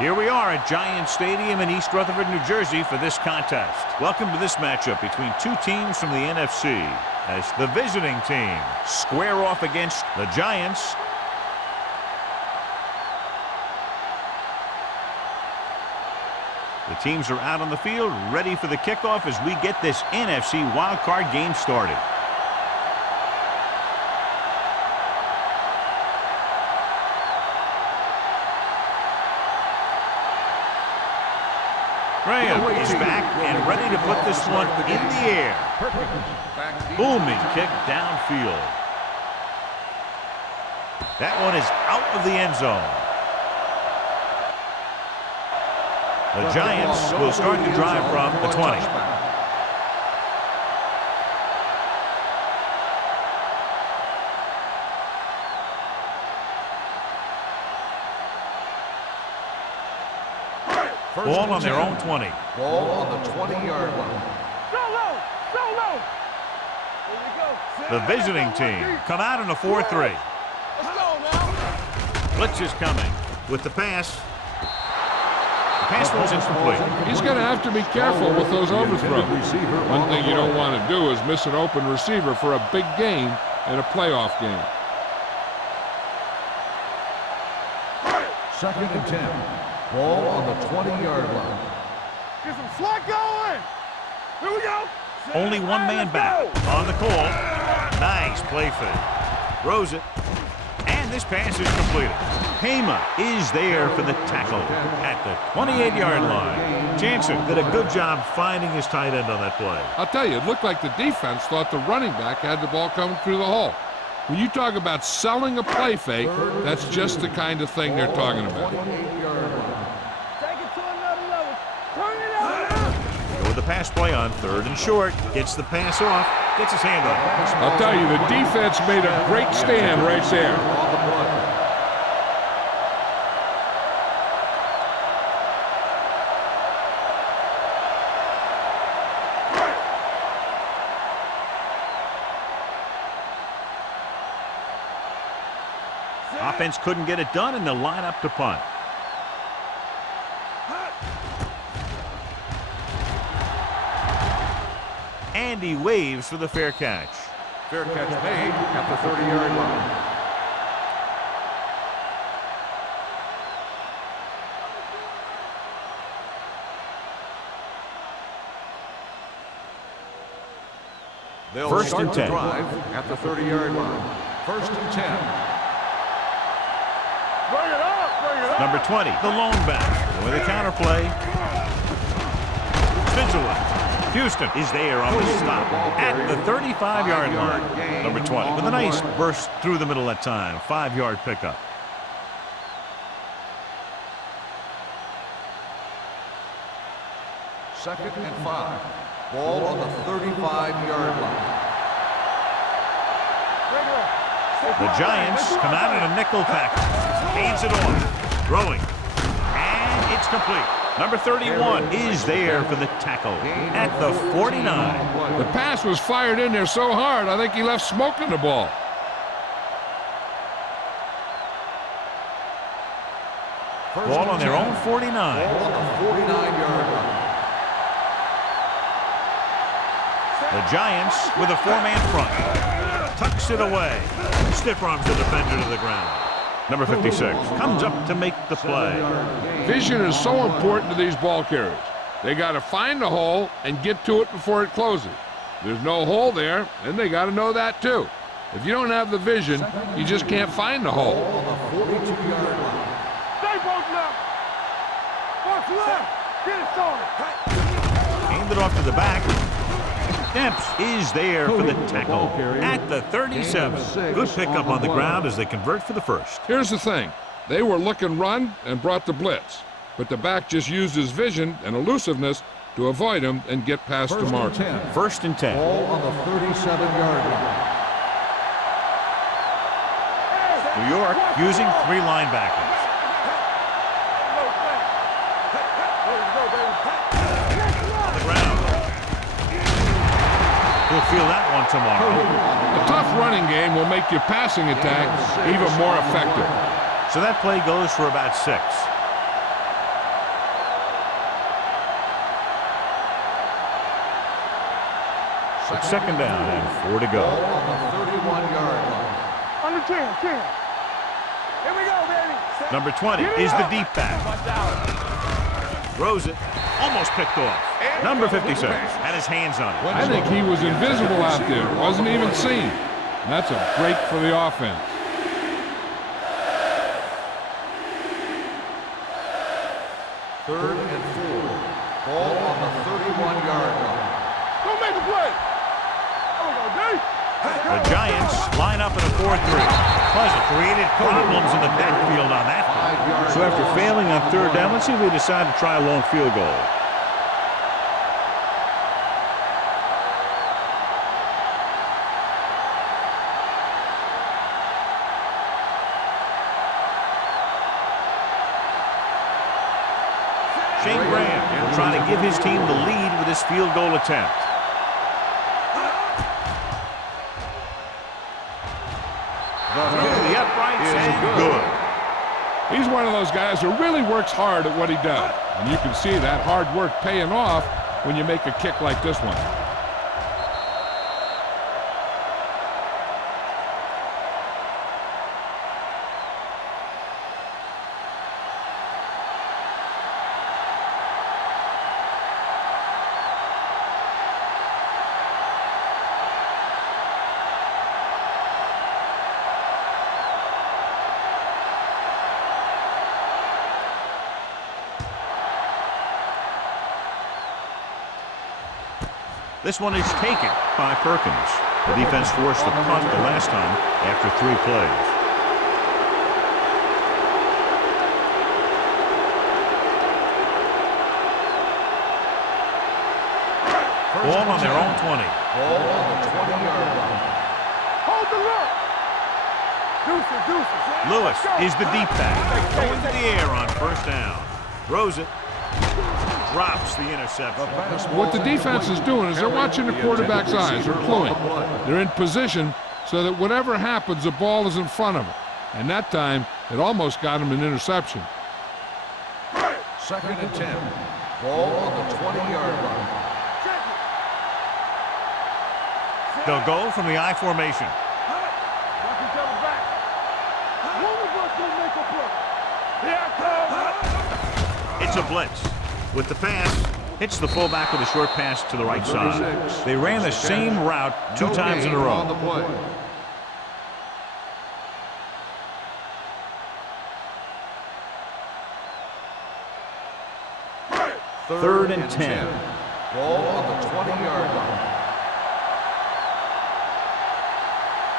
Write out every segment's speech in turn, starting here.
Here we are at Giant Stadium in East Rutherford, New Jersey for this contest. Welcome to this matchup between two teams from the NFC as the visiting team square off against the Giants. The teams are out on the field ready for the kickoff as we get this NFC Wildcard game started. Graham is back and ready to put this one in the air. Booming kick downfield. That one is out of the end zone. The Giants will start the drive from the 20. Ball on their own 20. Ball on the 20-yard line. Go low. The visiting team come out in a 4-3. Let's go now. Blitz is coming with the pass. The pass was incomplete. He's going to have to be careful with those overthrows. One thing you don't want to do is miss an open receiver for a big gain in a playoff game. 2nd and 10. Ball on the 20-yard line. Get some slack going. Here we go. Only one man back on the call. Nice play fake. Throws it. And this pass is completed. Pema is there for the tackle at the 28-yard line. Jansen did a good job finding his tight end on that play. I'll tell you, it looked like the defense thought the running back had the ball coming through the hole. When you talk about selling a play fake, that's just the kind of thing they're talking about. Take it to another level. Turn it out. Go with the pass play on 3rd and short. Gets the pass off. Gets his hand on it. I'll tell you, the defense made a great stand right there. Offense couldn't get it done, and they'll line up to punt. And he waves for the fair catch. Fair catch made at the 30-yard line. They'll 1st and 10. Drive at the 30-yard line. 1st and 10. Bring it up. Number 20, the lone back. With a counterplay. Vigilance. Houston is there on the stop at the 35-yard line. Number 20 with a nice burst through the middle that time. 5-yard pickup. Second and 5. Ball on the 35-yard line. The Giants come out in a nickel package. Hands it off. Throwing. And it's complete. Number 31 is there for the tackle at the 49. The pass was fired in there so hard, I think he left smoke in the ball. Ball on their own 49. Ball on the 49-yard line. The Giants with a 4-man front. Tucks it away. Stiff arms the defender to the ground. Number 56 comes up to make the play. Vision is so important to these ball carriers. They got to find the hole and get to it before it closes. There's no hole there, and they got to know that too. If you don't have the vision, you just can't find the hole. On the 42-yard line. Stay broken up. Watch left. Get it started. Hand it off to the back. Demps is there for the tackle at the 37. Good pickup on the ground as they convert for the first. Here's the thing. They were looking run and brought the blitz, but the back just used his vision and elusiveness to avoid him and get past the mark. 1st and 10. Ball on the 37-yard line. New York using 3 linebackers. On the ground. We'll feel that one tomorrow. A tough running game will make your passing attack even more effective. So that play goes for about 6. It's second down and 4 to go. Ball on the 31-yard line. Under 10, 10. Here we go, baby. Number 20 is the deep back. Throws it. Almost picked off. Number 56 had his hands on it. I think he was invisible out there. Wasn't even seen. And that's a break for the offense. Third and 4. Ball on the 31-yard line. Don't make a play. There we go, D. The Giants line up in a 4-3. Pleasant created problems in the backfield on that play. So after failing on third down, let's see if they decide to try a long field goal. Shane Graham will try to give his team the lead with this field goal attempt. Through the uprights and good. He's one of those guys who really works hard at what he does. And you can see that hard work paying off when you make a kick like this one. This one is taken by Perkins. The defense forced the punt the last time after 3 plays. Ball on their own 20. Ball on the 20-yard line. Hold the look. Deuces. Lewis is the deep back. Going to the air on first down. Throws it. Drops the interception. What the defense is doing is they're watching the quarterback's eyes. They're cluing. They're in position so that whatever happens, the ball is in front of them. And that time, it almost got him an interception. Second and 10. Ball on the 20-yard line. They'll go from the I formation. Watch each other back. One of us will make a play. Here I come. It's a blitz. With the pass, hits the fullback with a short pass to the right side. They ran the same route 2 times in a row. Third and 10. Ball on the 20-yard line.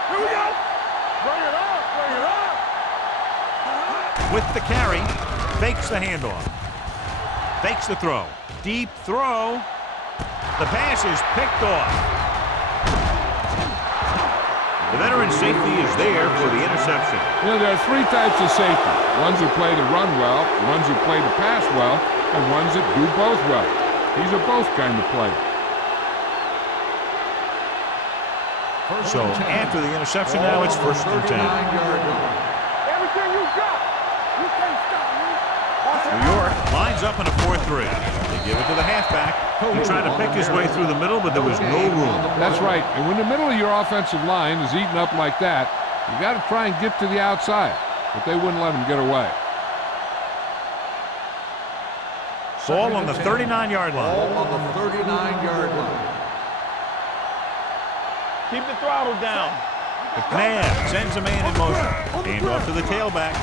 Here we go. Bring it up. Bring it up. With the carry, fakes the handoff. Fakes the throw. Deep throw. The pass is picked off. The veteran safety is there for the interception. You know, there are 3 types of safety. Ones who play to run well, ones who play to pass well, and ones that do both well. He's a both kind of player. So after the interception, now it's first and 10. Everything you got. You can't stop me. New York lines up in a 4-3. They give it to the halfback. He tried to pick his way through the middle, but there was no room. That's right. And when the middle of your offensive line is eaten up like that, you got to try and get to the outside. But they wouldn't let him get away. Ball on the 39-yard line. Ball on the 39-yard line. Keep the throttle down. McNabb sends a man in motion. Hand off to the tailback.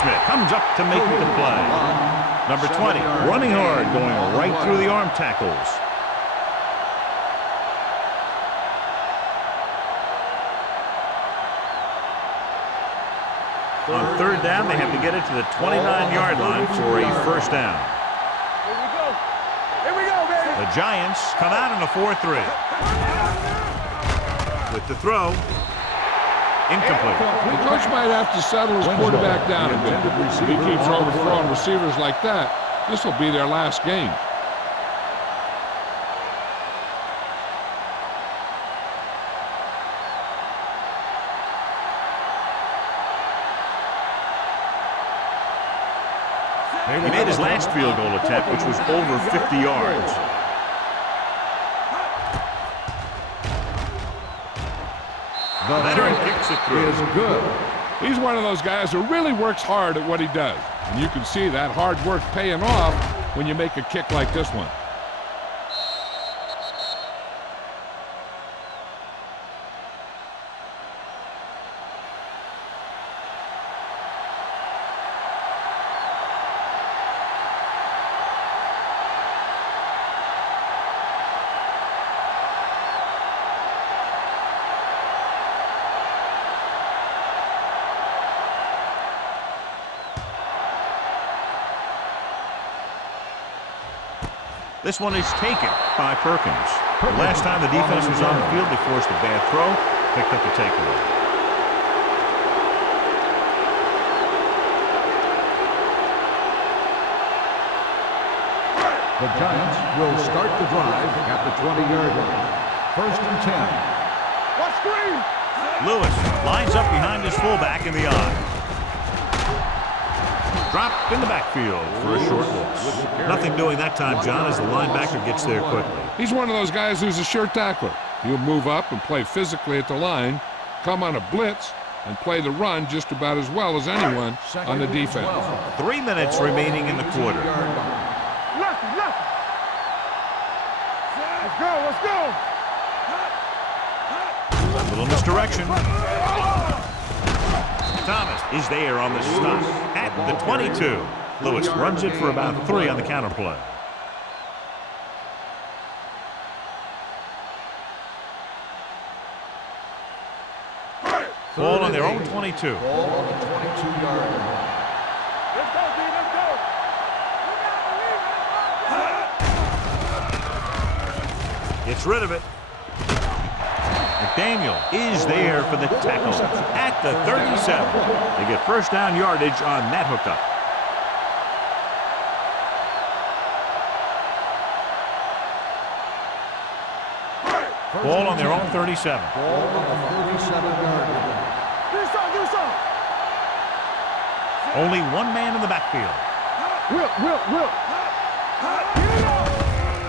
Smith comes up to make the play. Number 20, running hard, going right through the arm tackles. On third down, they have to get it to the 29-yard line for a first down. Here we go. Here we go, baby. The Giants come out in a 4-3. With the throw, incomplete. The coach might have to settle his quarterback down a bit. If he keeps overthrowing receivers like that, this will be their last game. He made his last field goal attempt, which was over 50 yards. The Veteran kick kicks it through. is good. He's one of those guys who really works hard at what he does. And you can see that hard work paying off when you make a kick like this one. This one is taken by Perkins. The last time the defense was on the field, they forced a bad throw, picked up a takeaway. The Giants will start the drive at the 20-yard line. 1st and 10. What screen? Lewis lines up behind his fullback in the eye. Dropped in the backfield for a short loss. Nothing doing that time, John, as the linebacker gets there quickly. He's one of those guys who's a sure tackler. He'll move up and play physically at the line, come on a blitz, and play the run just about as well as anyone on the defense. 3 minutes remaining in the quarter. Lefty, lefty. Let's go, let's go. A little misdirection. Thomas is there on the stop at the 22. Lewis runs it for about 3 on the counter play. Ball on their own 22. Ball on the 22-yard line. Let's go, D, let's go. Gets rid of it. McDaniel is there for the tackle at the 37. They get first down yardage on that hookup. Ball on their own 37. Ball on the 37-yard line. Do something. Only one man in the backfield. Will.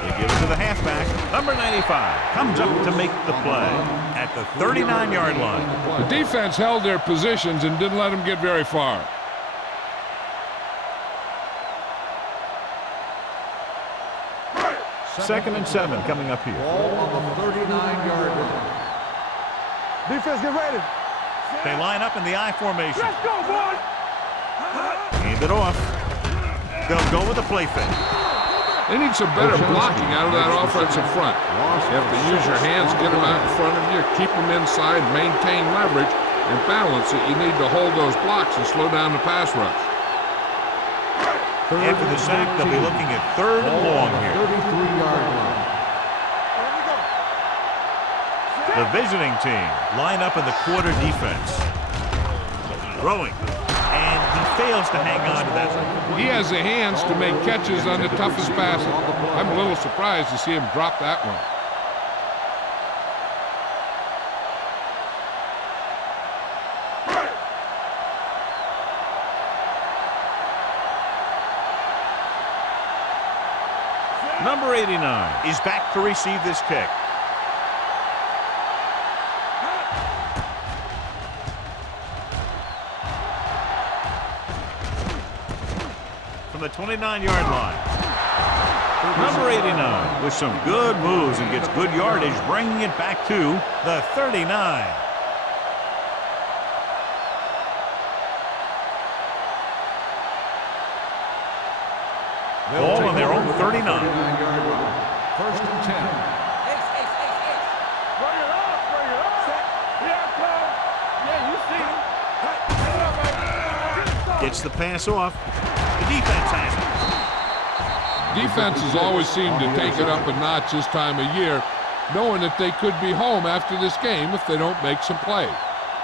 They give it to the halfback. Number 95 comes up to make the play at the 39-yard line. The defense held their positions and didn't let them get very far. Second and 7 coming up here. Ball on the 39-yard line. Defense, get ready. They line up in the I formation. Let's go, boys. Hand it off. They'll go with a play fake. They need some better blocking out of that offensive front. You have to use your hands, get them out in front of you, keep them inside, maintain leverage, and balance it. You need to hold those blocks and slow down the pass rush. After the sack, they'll be looking at 3rd and long here. 33-yard line. The visiting team line up in the quarter defense. Throwing. And he fails to hang on to that one. He has the hands to make catches on the toughest passes. I'm a little surprised to see him drop that one. Number 89 is back to receive this kick. From the 29-yard line. Number 89 with some good moves and gets good yardage, bringing it back to the 39. Ball on their own 39. 39-yard line. 1st and 10. Bring it up. Here I come. Yeah, you see him. Gets the pass off. The defense has it. Defenses always seem to take it up a notch this time of year, knowing that they could be home after this game if they don't make some plays.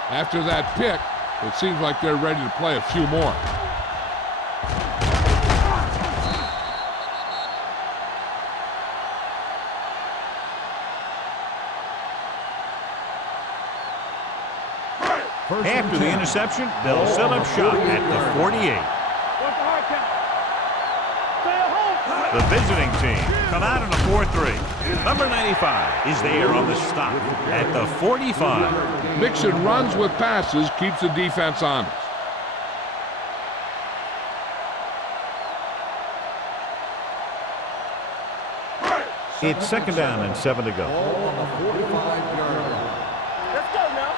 After that pick, it seems like they're ready to play a few more. After the interception, they'll set up shop at the 48. What's the hard count? Stay at home, The visiting team come out in a 4-3. Number 95 is there on the stop at the 45. Mixing runs with passes keeps the defense honest. It's second down and 7 to go. Ball on the 45-yard line. Let's go now.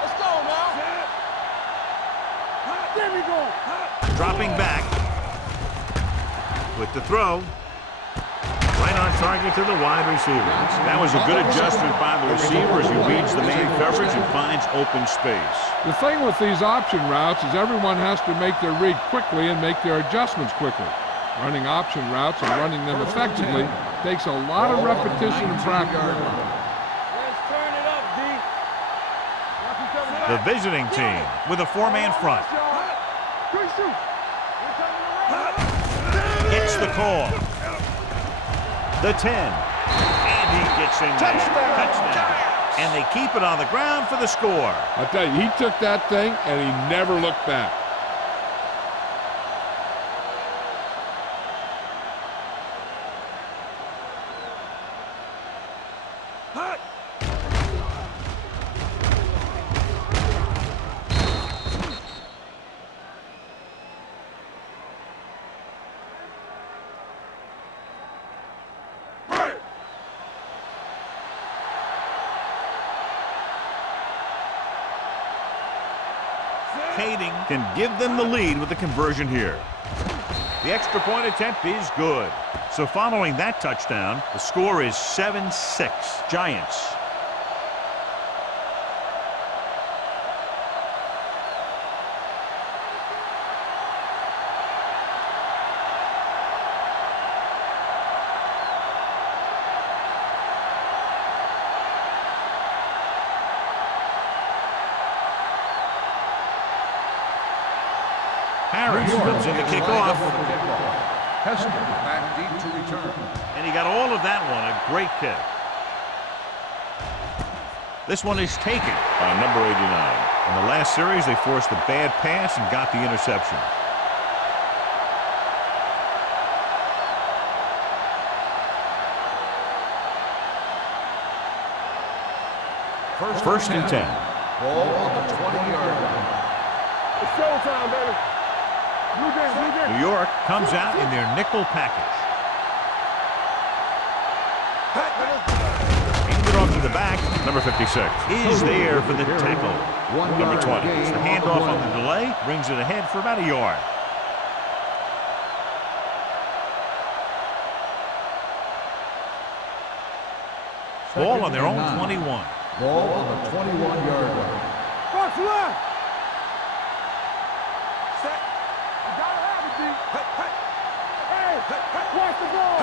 Let's go now. There we go. Dropping back with the throw. Right on target to the wide receivers. That was a good adjustment by the receiver as he reads the man coverage and finds open space. The thing with these option routes is everyone has to make their read quickly and make their adjustmons quickly. Running option routes and running them effectively takes a lot of repetition and practice. Let's turn it up, D. The visiting team with a 4-man front. Gets the call. The 10. And he gets in there. Touchdown. And they keep it on the ground for the score. I tell you, he took that thing and he never looked back. Can give them the lead with the conversion here. The extra point attempt is good. So following that touchdown, the score is 7-6 Giants. Harris comes in to kick off. Hester back deep to return. And he got all of that one. A great kick. This one is taken by number 89. In the last series, they forced a bad pass and got the interception. First and 10. Ball on the 20-yard line. It's showtime, baby. New York comes out in their nickel package. Handed off to the back. Number 56 is there for the tackle. Number 20. The handoff on the delay brings it ahead for about a yard. Ball on their own 21. Ball on the 21-yard line. Box left. Set. You gotta have it, D. Hey, watch the ball.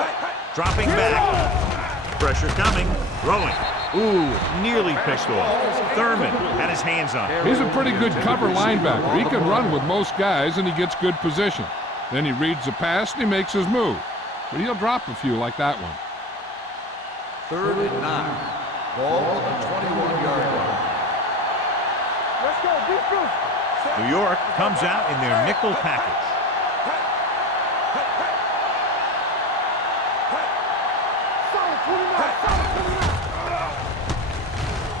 Dropping back. Pressure coming. Throwing. Ooh, nearly picked off. Thurman had his hands on it. He's a pretty good cover linebacker. He can run with most guys, and he gets good position. Then he reads the pass, and he makes his move. But he'll drop a few like that one. 3rd and 9. Ball on the 21-yard line. Let's go, defense. New York comes out in their nickel package.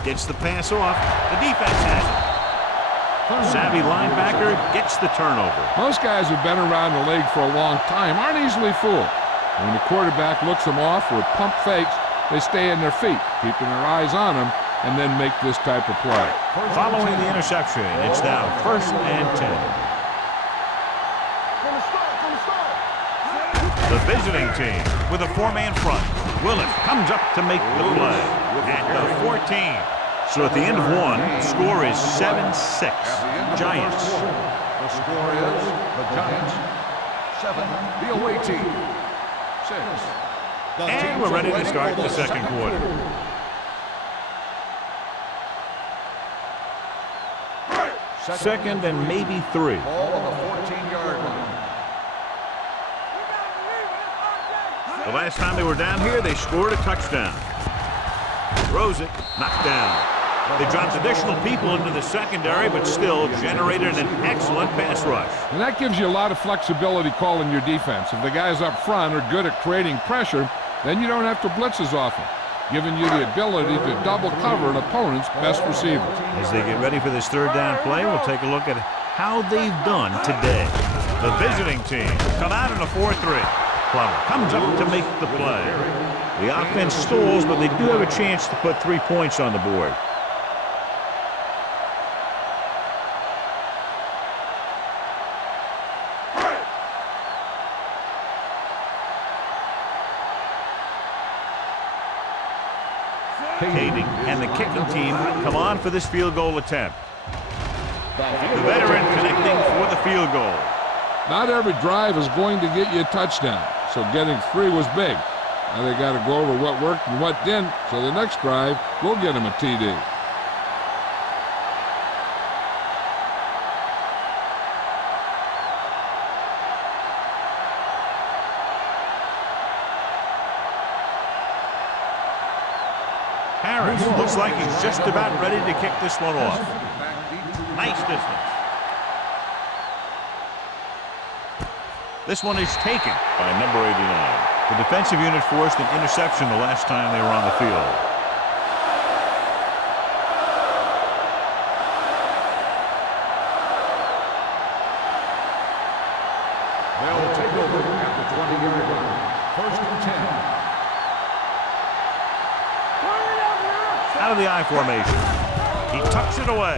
Gets the pass off. The defense has it. Savvy linebacker gets the turnover. Most guys who've been around the league for a long time aren't easily fooled. When the quarterback looks them off with pump fakes, they stay in their feet, keeping their eyes on them, and then make this type of play. Following the interception, it's now 1st and 10. The visiting team with a 4-man front. Willett comes up to make the play at the 14. So at the end of one, the score is 7-6 Giants. The score is the Giants 7, the away team 6. And we're ready to start the second quarter. Second and maybe 3. Ball on the 14-yard line. The last time they were down here, they scored a touchdown. Throws it, knocked down. They dropped additional people into the secondary, but still generated an excellent pass rush. And that gives you a lot of flexibility calling your defense. If the guys up front are good at creating pressure, then you don't have to blitz as often, giving you the ability to double cover an opponent's best receiver. As they get ready for this third down play, we'll take a look at how they've done today. The visiting team come out in a 4-3. Plummer comes up to make the play. The offense stalls, but they do have a chance to put 3 points on the board. Kading and the kicking team come on for this field goal attempt. The veteran connecting for the field goal. Not every drive is going to get you a touchdown, so getting 3 was big. Now they got to go over what worked and what didn't, so the next drive will get them a TD. Harris looks like he's just about ready to kick this one off. Nice distance. This one is taken by number 89. The defensive unit forced an interception the last time they were on the field. They'll take over at the 20-yard line. First and 10. Out of the I formation. He tucks it away.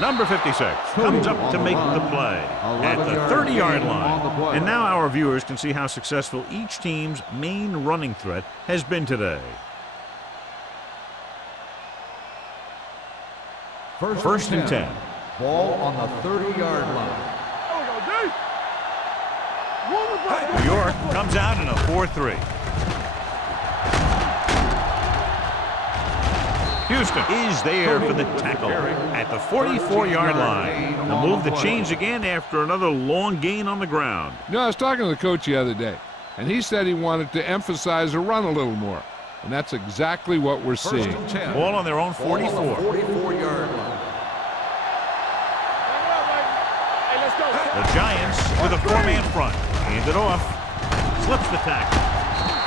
Number 56 comes up to make the play at the 30-yard line. And now our viewers can see how successful each team's main running threat has been today. First and 10. Ball on the 30-yard line. New York comes out in a 4-3. Houston is there for the tackle at the 44-yard line. The move to change again after another long gain on the ground. You know, I was talking to the coach the other day, and he said he wanted to emphasize the run a little more. And that's exactly what we're seeing. Ball on their own 44. 44-yard line. The Giants with a 4-man front. Hand it off. Slips the tackle.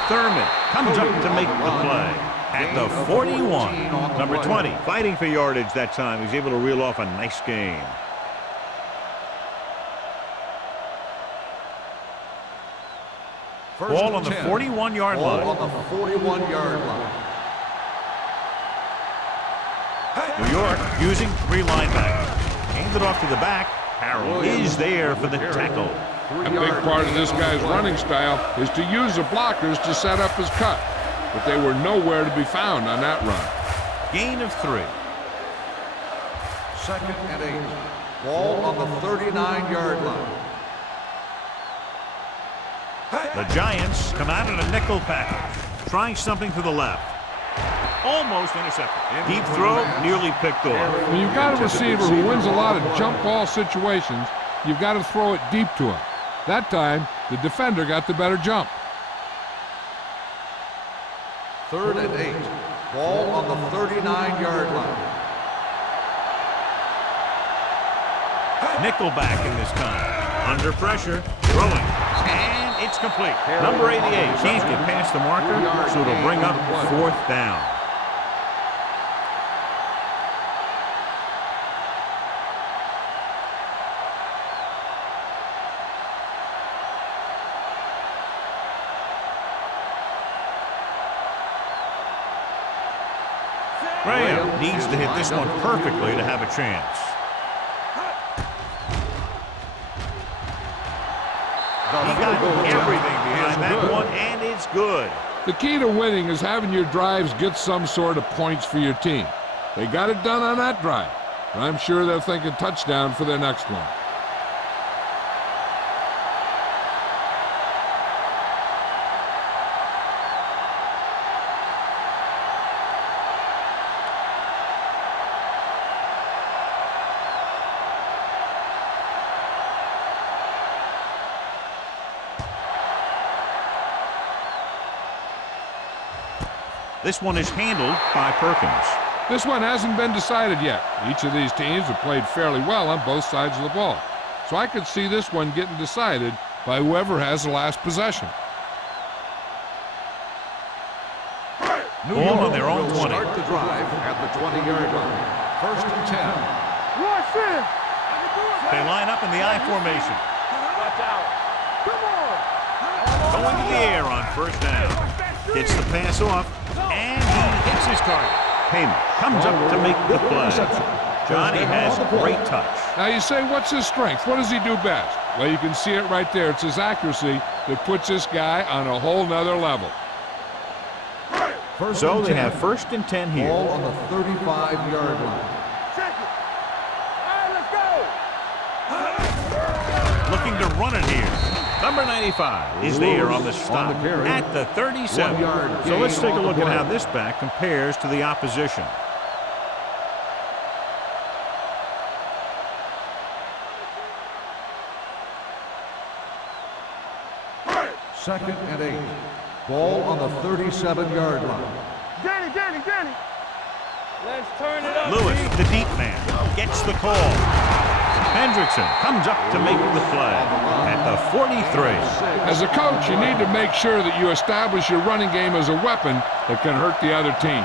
Thurman comes up to make the play at the 41. Number 20 fighting for yardage that time. He's able to reel off a nice gain. Ball on the 41-yard line. Ball on the 41-yard line. New York using 3 linebackers. Hand it off to the back. Harrell is there for the tackle. A big part of this guy's running style is to use the blockers to set up his cut. But they were nowhere to be found on that run. Gain of 3. Second and 8. Ball on the 39-yard line. The Giants come out in a nickel package, trying something to the left. Almost intercepted. Deep throw, nearly picked off. When you've got a receiver who wins a lot of jump ball situations, you've got to throw it deep to him. That time, the defender got the better jump. Third and 8. Ball on the 39-yard line. Nickelback in this time. Under pressure, throwing, and it's complete. Number 88 can't get past the marker, so it'll bring up 4th down. Graham needs to hit this one perfectly to have a chance. He got everything behind that one, and it's good. The key to winning is having your drives get some sort of points for your team. They got it done on that drive, and I'm sure they're thinking touchdown for their next one. This one is handled by Perkins. This one hasn't been decided yet. Each of these teams have played fairly well on both sides of the ball. So I could see this one getting decided by whoever has the last possession. Ball on their own 20. Start the drive at the 20-yard line. First and 10. Rush in. They line up in the I formation. Watch out. Come on. Going to the air on first down. Gets the pass off, and he hits his target. Payman comes up to make the play. Johnny has great touch. Now you say, what's his strength? What does he do best? Well, you can see it right there. It's his accuracy that puts this guy on a whole nother level. So they have first and 10 here. Ball on the 35-yard line. Check it. All right, let's go. Looking to run it here. Number 95 is there on the stop at the 37. So let's take a look at how this back compares to the opposition. Second and 8. Ball on the 37-yard line. Danny. Let's turn it up. Lewis, the deep man, gets the call. Hendrickson comes up to make the play at the 43. As a coach, you need to make sure that you establish your running game as a weapon that can hurt the other team.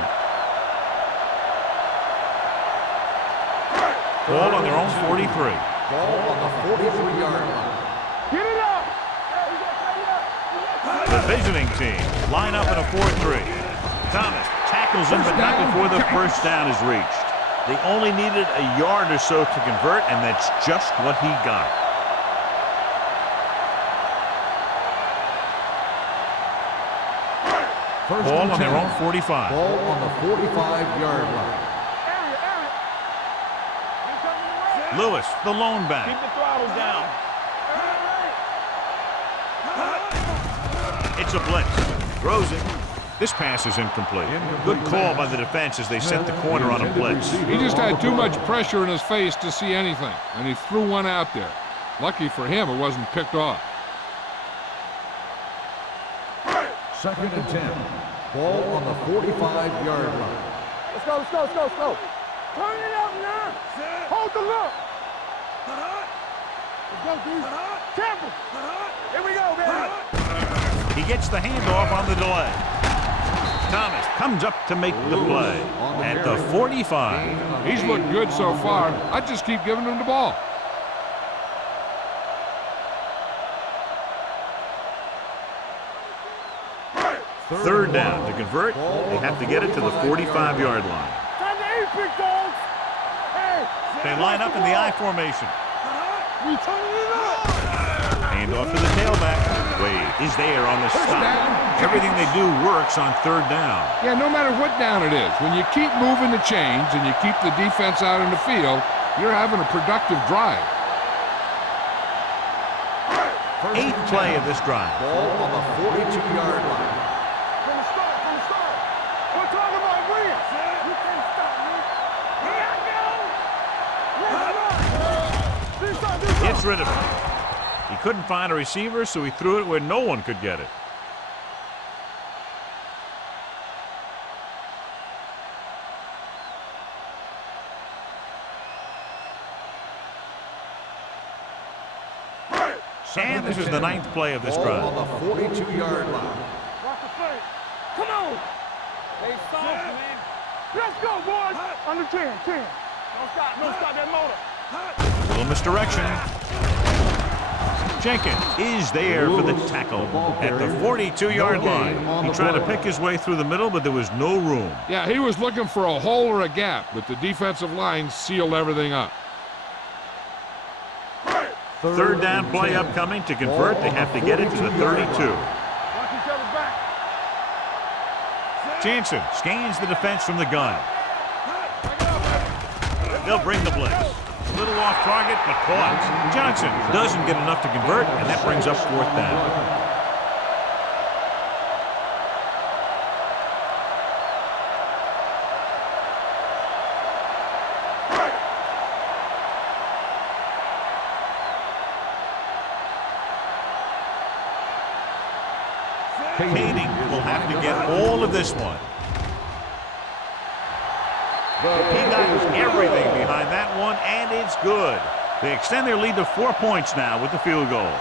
Ball on their own 43. Ball on the 43-yard line. Get it up. The visiting team line up in a 4-3. Thomas tackles him, but not before the first down is reached. They only needed a yard or so to convert, and that's just what he got. Ball on their own 45. Ball on the 45-yard line. Lewis, the lone back. Keep the throttle down. It's a blitz. Throws it. This pass is incomplete. Good call by the defense as they set the corner on a blitz. He just had too much pressure in his face to see anything, and he threw one out there. Lucky for him, it wasn't picked off. Second and 10. Ball on the 45-yard line. Let's go. Turn it up now. Hold the look. Let's go, dude. Campbell. Here we go, baby. He gets the handoff on the delay. Thomas comes up to make the play at the 45. He's looked good so far. I just keep giving him the ball. Third down. To convert, they have to get it to the 45-yard line. Time to eat, big dogs. Hey. They line up in the I formation. We turning it up. Handoff to the tailback. Wade is there on the stop. Everything they do works on third down. Yeah, no matter what down it is, when you keep moving the chains and you keep the defense out in the field, you're having a productive drive. Eighth play of this drive. Ball on the 42-yard line. From the start. We're talking about wins. You can't stop me. Here I go. Let's run. Gets rid of it. He couldn't find a receiver, so he threw it where no one could get it. And this is the ninth play of this Ball drive. on the 42-yard line. Rock the play. Come on. Hey, soft, man. Let's go, boys. Under 10. No stop that motor. Little misdirection. Jenkins is there for the tackle at the 42-yard line. He tried to pick his way through the middle, but there was no room. Yeah, he was looking for a hole or a gap, but the defensive line sealed everything up. Third down play upcoming. To convert, they have to get it to the 32. Watch each other back. Jansen scans the defense from the gun. They'll bring the blitz. A little off target, but caught. Johnson doesn't get enough to convert, and that brings up fourth down. Kading will have to get all of this one. He got everything behind that one, and it's good. They extend their lead to 4 points now with the field goal.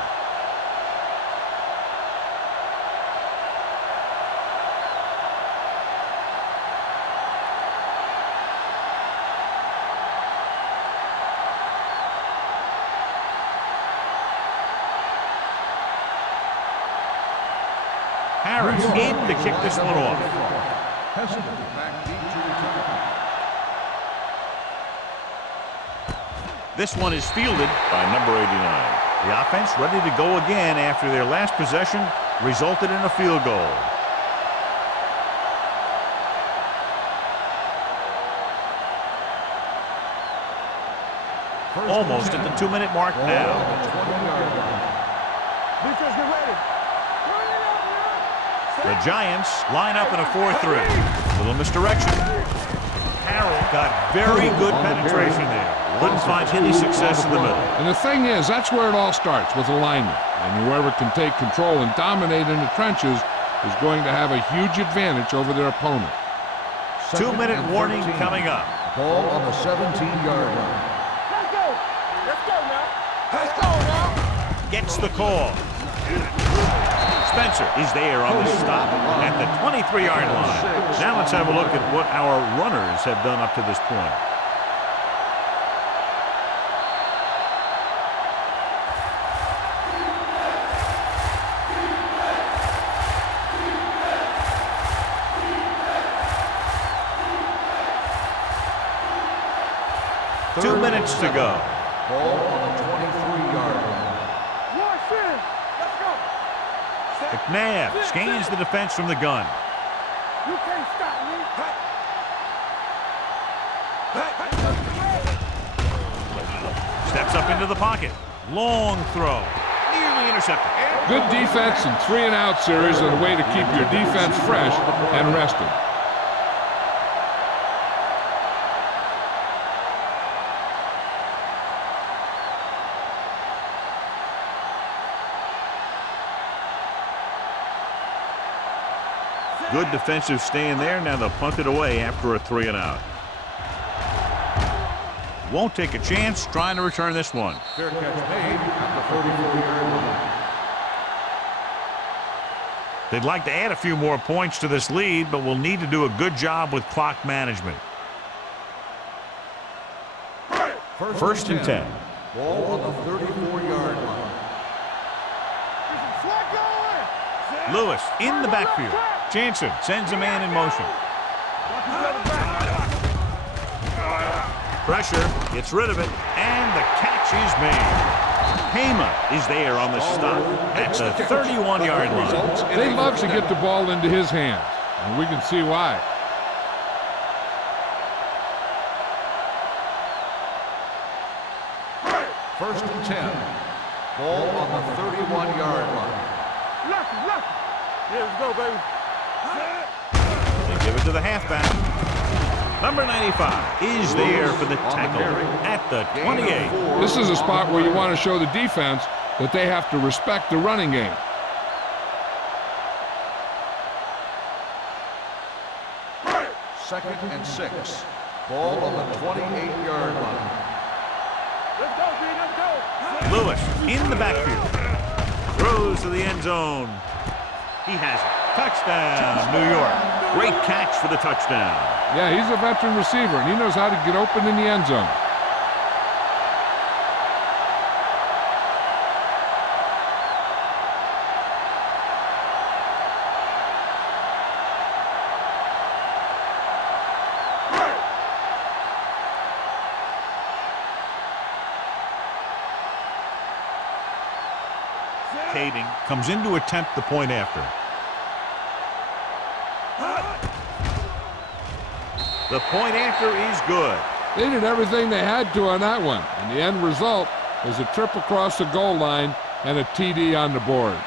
Harris in to kick this one off. This one is fielded by number 89. The offense ready to go again after their last possession resulted in a field goal. Almost at the 2-minute mark now. Defense, get ready. The Giants line up in a 4-3. Little misdirection. Harrell got very good penetration there. Couldn't find any success in the middle. And the thing is, that's where it all starts, with alignment. And whoever can take control and dominate in the trenches is going to have a huge advantage over their opponent. 2-minute warning coming up. Ball on the 17-yard line. Let's go. Let's go now. Let's go now. Gets the call. Spencer is there on the stop at the 23-yard line. Now let's have a look at what our runners have done up to this point. Two minutes to go. Ball on the 23-yard line. Let's go. McNabb scans the defense from the gun. You can't stop me. Steps up into the pocket. Long throw. Nearly intercepted. Good defense and 3-and-out series are the way to keep your defense fresh and rested. Good defensive stand there. Now they'll punt it away after a 3-and-out. Won't take a chance trying to return this one. Fair catch made at the 34-yard line. They'd like to add a few more points to this lead, but will need to do a good job with clock management. First and 10. Ball on the 34-yard line. Lewis in the backfield. Jansen sends a man in motion. Pressure, gets rid of it, and the catch is made. Hema is there on the stop at the 31-yard line. They love to get the ball into his hands, and we can see why. First and 10. Ball on the 31-yard line. Lucky. Yeah, let's go, baby. They give it to the halfback. Number 95 is there for the tackle at the 28. This is a spot where you want to show the defense that they have to respect the running game. Second and 6. Ball on the 28-yard line. Let's go, B. Let's go. Lewis in the backfield. Throws to the end zone. He has it. Touchdown, New York. Great catch for the touchdown. Yeah, he's a veteran receiver, and he knows how to get open in the end zone. Kading comes in to attempt the point after. The point after is good. They did everything they had to on that one, and the end result was a trip across the goal line and a TD on the board.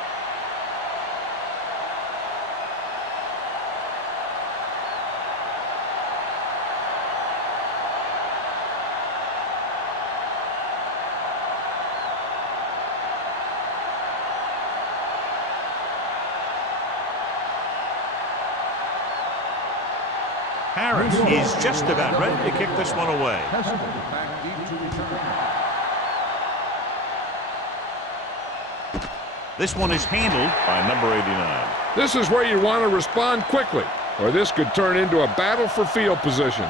Harris is just about ready to kick this one away. Back deep to return. This one is handled by number 89. This is where you want to respond quickly, or this could turn into a battle for field position.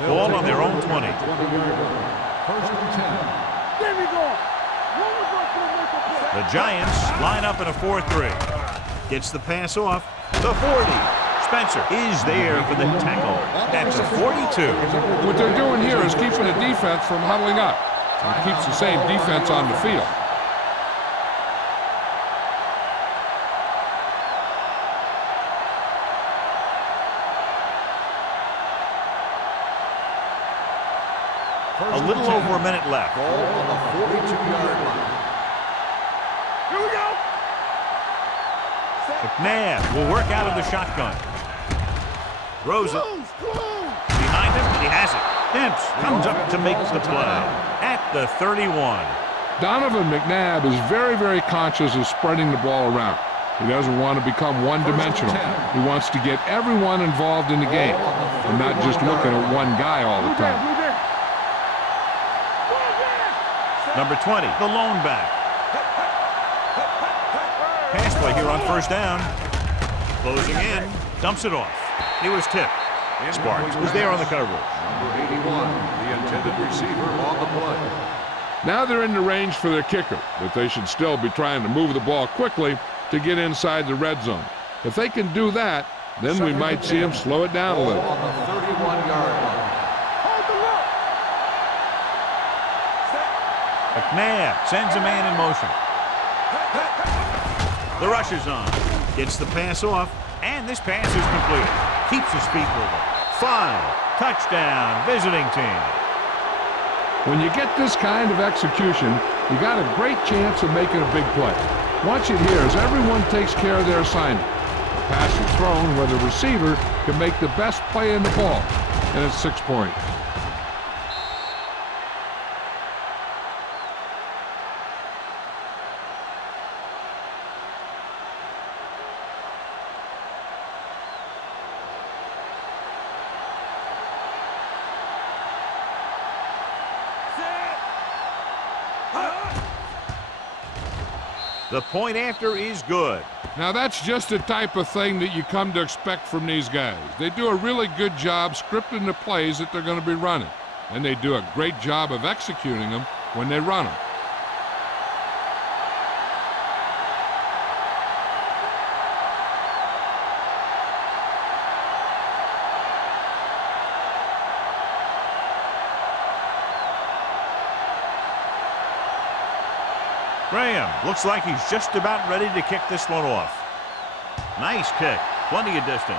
Ball on their own 20. 20-yard line. First and 10. There we go. The Giants line up in a 4-3. Gets the pass off. The 40. Spencer is there for the tackle at the 42. What they're doing here is keeping the defense from huddling up. It keeps the same defense on the field. A little over a minute left. Ball on the 42-yard line. Here we go. McNabb will work out of the shotgun. Throws it. Behind him, and he has it. Demps comes up to make the play at the 31. Donovan McNabb is very, very conscious of spreading the ball around. He doesn't want to become one-dimensional. He wants to get everyone involved in the game and not just looking at one guy all the time. Number 20, the lone back. Pass play here on first down. Closing in, dumps it off. He was tipped. Sparks was there on the coverage. Number 81, the intended receiver on the play. Now they're in the range for their kicker, but they should still be trying to move the ball quickly to get inside the red zone. If they can do that, then we might see them slow it down a little. On the 31-yard line. McNabb sends a man in motion. The rush is on. Gets the pass off, and this pass is completed. Keeps his feet moving. 5. Touchdown, visiting team. When you get this kind of execution, you got a great chance of making a big play. Watch it here as everyone takes care of their assignment. The pass is thrown where the receiver can make the best play in the ball, and it's 6 points. The point after is good. Now that's just the type of thing that you come to expect from these guys. They do a really good job scripting the plays that they're going to be running, and they do a great job of executing them when they run them. Graham looks like he's just about ready to kick this one off. Nice kick. Plenty of distance.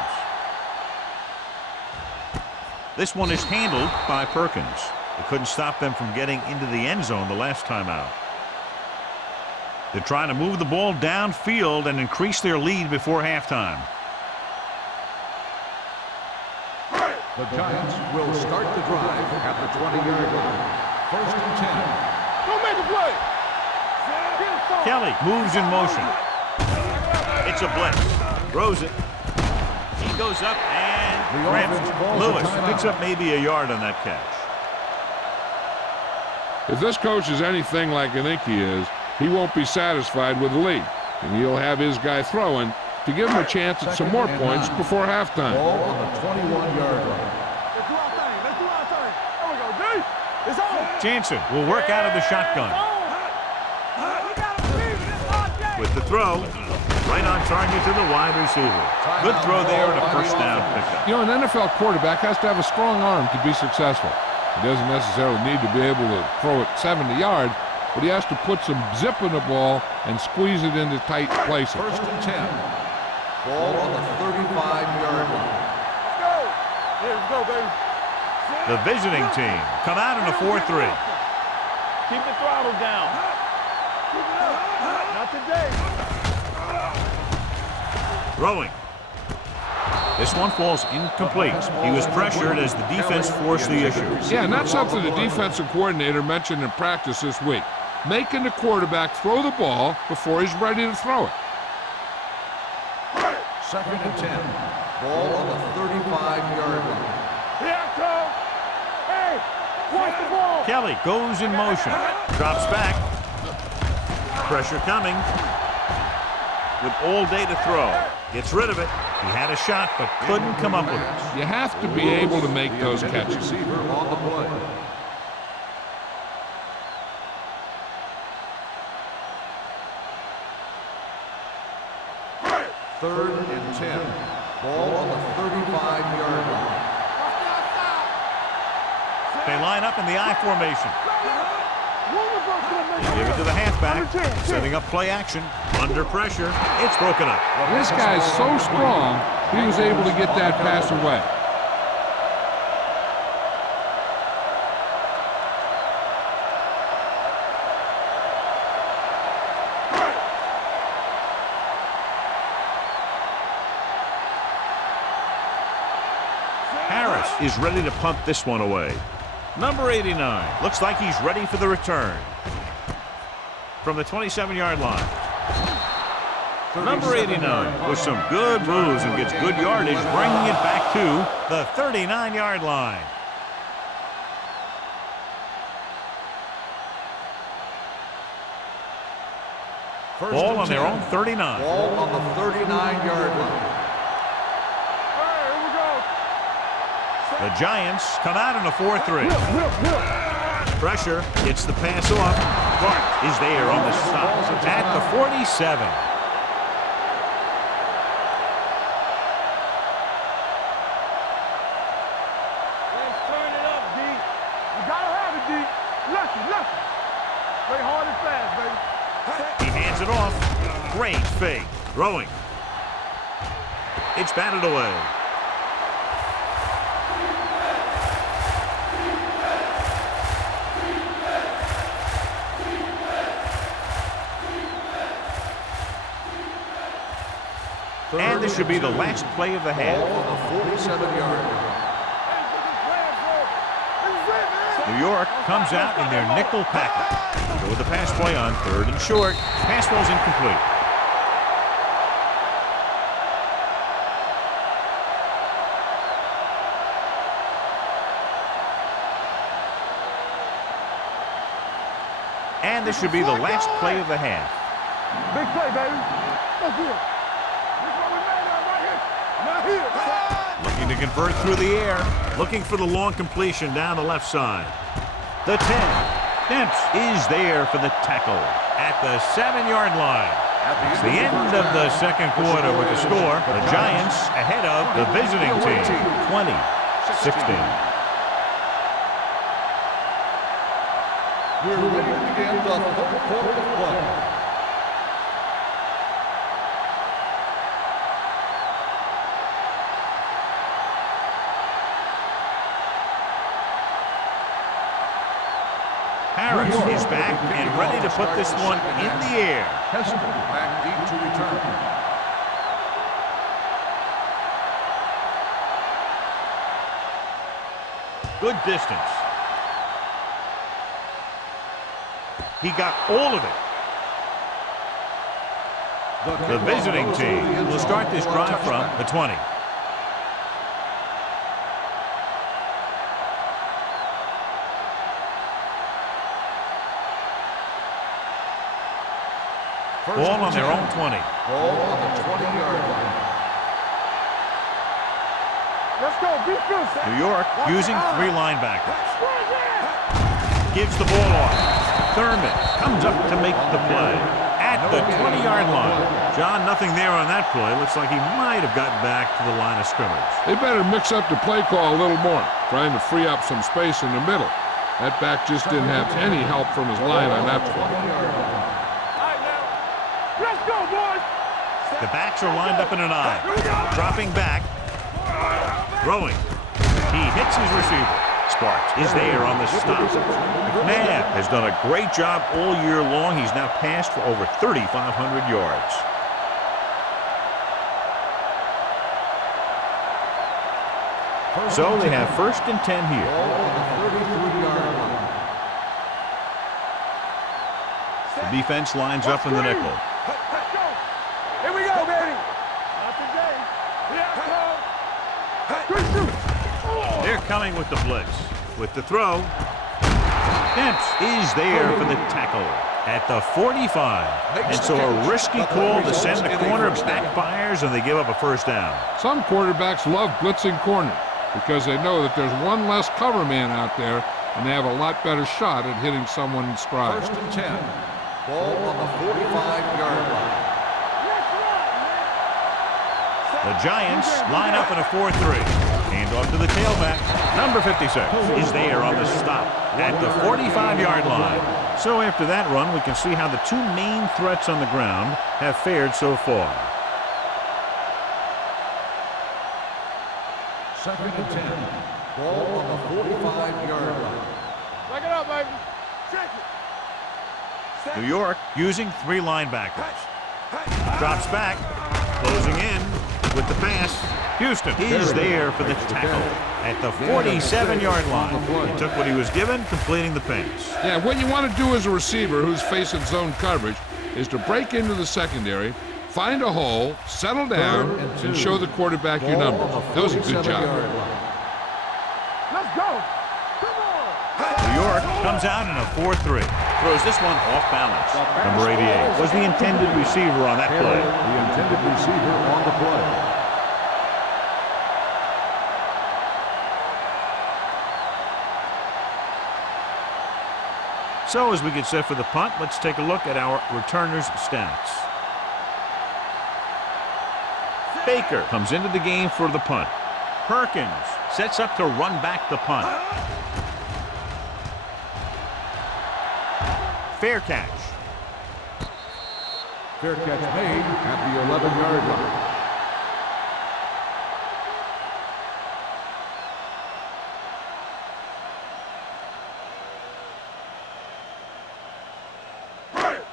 This one is handled by Perkins. It couldn't stop them from getting into the end zone the last time out. They're trying to move the ball downfield and increase their lead before halftime. The Giants will start the drive at the 20-yard line. First and 10. Don't make a play. Kelly moves in motion. It's a blitz. Throws it. He goes up and grabs it. Lewis picks up maybe a yard on that catch. If this coach is anything like I think he is, he won't be satisfied with the lead, and he'll have his guy throwing to give him a chance at some more points before halftime. Ball on the 21-yard line. Let's do our thing. Let's do our thing. There we go, D. It's on. Jansen will work out of the shotgun. With the throw, right on target to the wide receiver. Good throw there and a first down pickup. You know, an NFL quarterback has to have a strong arm to be successful. He doesn't necessarily need to be able to throw it 70 yards, but he has to put some zip in the ball and squeeze it into tight places. First and 10. Ball on the 35-yard line. Let's go. Yeah, let's go, baby. The visiting team come out in a 4-3. Keep the throttle down. Keep it up. Not today. Throwing. This one falls incomplete. He was pressured as the defense forced the issue. Yeah, and that's something the defensive coordinator mentioned in practice this week. making the quarterback throw the ball before he's ready to throw it. 2nd and 10. Ball on the 35-yard line. Here I come. Hey, watch the ball. Kelly goes in motion. Drops back. Pressure coming. With all day to throw. Gets rid of it. He had a shot, but couldn't come up with it. You have to be able to make those catches. Receiver on the play. 3rd and 10. Ball on the 35-yard line. They line up in the I formation. They give it to the halfback. Setting up play action. Under pressure. It's broken up. This guy's so strong, he was able to get that pass away. Harris is ready to punt this one away. Number 89 looks like he's ready for the return. From the 27-yard line. Number 89 with some good moves and gets good yardage, bringing it back to the 39-yard line. Ball on their own 39. Ball on the 39-yard line. The Giants come out in a 4-3. Pressure gets the pass off. Clark is there on the stop at the 47. Let's turn it up, D. You gotta have it, D. Lucky. Play hard and fast, baby. He hands it off. Great fake. Throwing. It's batted away. And this should be the last play of the half. Ball on the 47-yard line. New York comes out in their nickel package. Go with the pass play on 3rd and short. Pass ball's incomplete. And this should be the last play of the half. Big play, baby. Let's do it. This what we made of right here. Not here. Looking to convert through the air. Looking for the long completion down the left side. The 10. Demps is there for the tackle at the 7-yard line. It's the end of the second quarter with the score. The Giants ahead of the visiting team, 20-16. We're ready to begin the 3rd quarter of play. Harris is back and ready to put this one in the air. Hester back deep to return. Good distance. He got all of it. The visiting team will start this drive from the 20. Ball on their own 20. Ball on the 20-yard line. Let's go. Defense. New York using 3 linebackers. Gives the ball off. Thurman comes up to make the play at the 20-yard line. John, nothing there on that play. Looks like he might have gotten back to the line of scrimmage. They better mix up the play call a little more, trying to free up some space in the middle. That back just didn't have any help from his line on that play. Let's go, boys. The backs are lined up in an I. Dropping back. Throwing. He hits his receiver. Sparks is there on the stop. McNabb has done a great job all year long. He's now passed for over 3,500 yards. So they have 1st and 10 here. Ball on the 33-yard line. Defense lines up in the nickel. Let's go. Here we go, baby. Not today. Yeah, They're coming with the blitz. With the throw. Kemps is there for the tackle at the 45. And so a risky call to send the corner backfires, and they give up a first down. Some quarterbacks love blitzing corners because they know that there's one less cover man out there, and they have a lot better shot at hitting someone in stride. 1st and 10. Ball on the 45-yard line. The Giants line up in a 4-3. Hand off to the tailback. Number 56 is there on the stop at the 45-yard line. So after that run, we can see how the two main threats on the ground have fared so far. 2nd and 10. Ball on the 45-yard line. Back it up, baby. Check it. New York using 3 linebackers. Drops back, closing in with the pass. Houston is there for the tackle at the 47-yard line. He took what he was given, completing the pass. Yeah, what you want to do as a receiver who's facing zone coverage is to break into the secondary, find a hole, settle down, and show the quarterback your numbers. That was a good job. Let's go. Come on. New York comes out in a 4-3. Throws this one off balance. Number 88 was the intended receiver on that play. The intended receiver on the play. So as we get set for the punt, let's take a look at our returners' stats. Baker comes into the game for the punt. Perkins sets up to run back the punt. Fair catch. Fair catch made at the 11-yard line.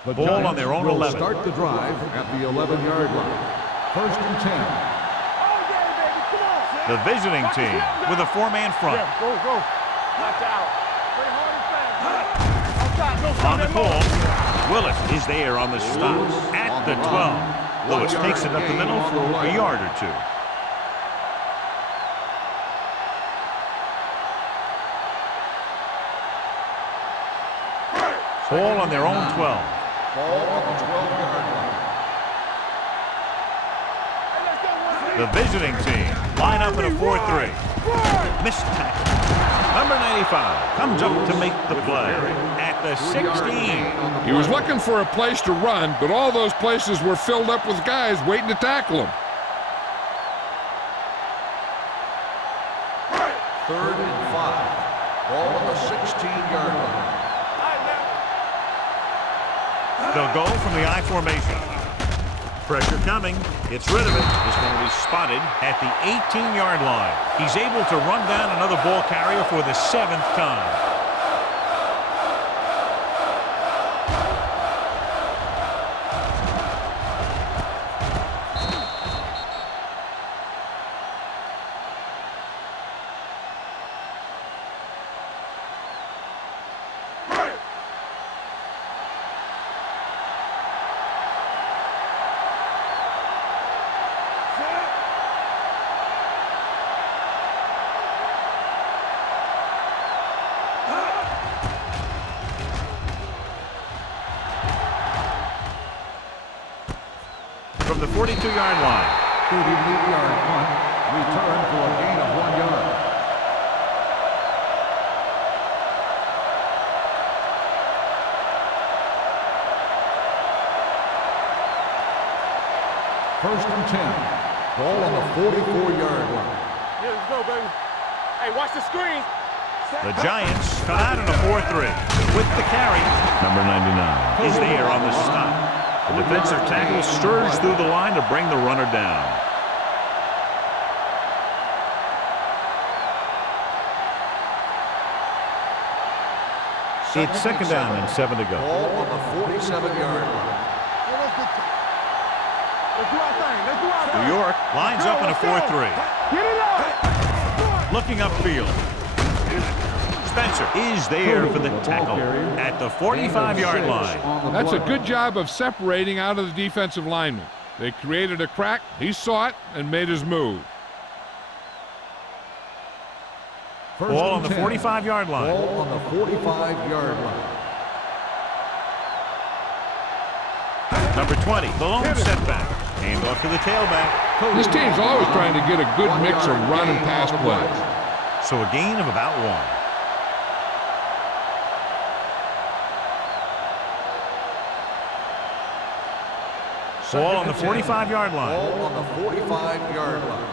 The Ball on their own will 11. Start the drive at the 11-yard line. 1st and 10. The visiting team with a 4-man front. Yeah, go. Watch out. Play hard and fast. No stop On the that call, motor. Willis is there on the stop at the 12. Lewis takes it up the middle for a yard or two. Ball on their own 12. Ball on the 12-yard line. The visiting team line up in a 4-3. Missed tackle. Number 95 comes up to make the play at the 16. He was looking for a place to run, but all those places were filled up with guys waiting to tackle him. 3rd and 5. Ball on the 16-yard line. They'll go from the I formation. Pressure coming. Gets rid of it. This one will be spotted at the 18-yard line. He's able to run down another ball carrier for the 7th time. From the 42-yard line. 38-yard punt. Return for a gain of 1 yard. First and 10. Ball on the 44-yard line. Yeah, let's go, baby. Hey, watch the screen. The Giants come out in a 4-3 with the carry. Number 99 is there on the stop. The defensive tackle stirs through the line to bring the runner down. It's 2nd down and 7 to go. Ball on the 47-yard line. Let's do our thing. Let's do our thing. New York lines up in a 4-3. Get it up. Looking upfield. Spencer is there for the tackle at the 45-yard line. That's a good job of separating out of the defensive lineman. They created a crack, he saw it, and made his move. Ball on the 45-yard line. Ball on the 45-yard line. Number 20, the lone setback. Hand off to the tailback. This team's always trying to get a good mix of run and pass plays. So a gain of about 1. Ball on the 45-yard line. Ball on the 45-yard line.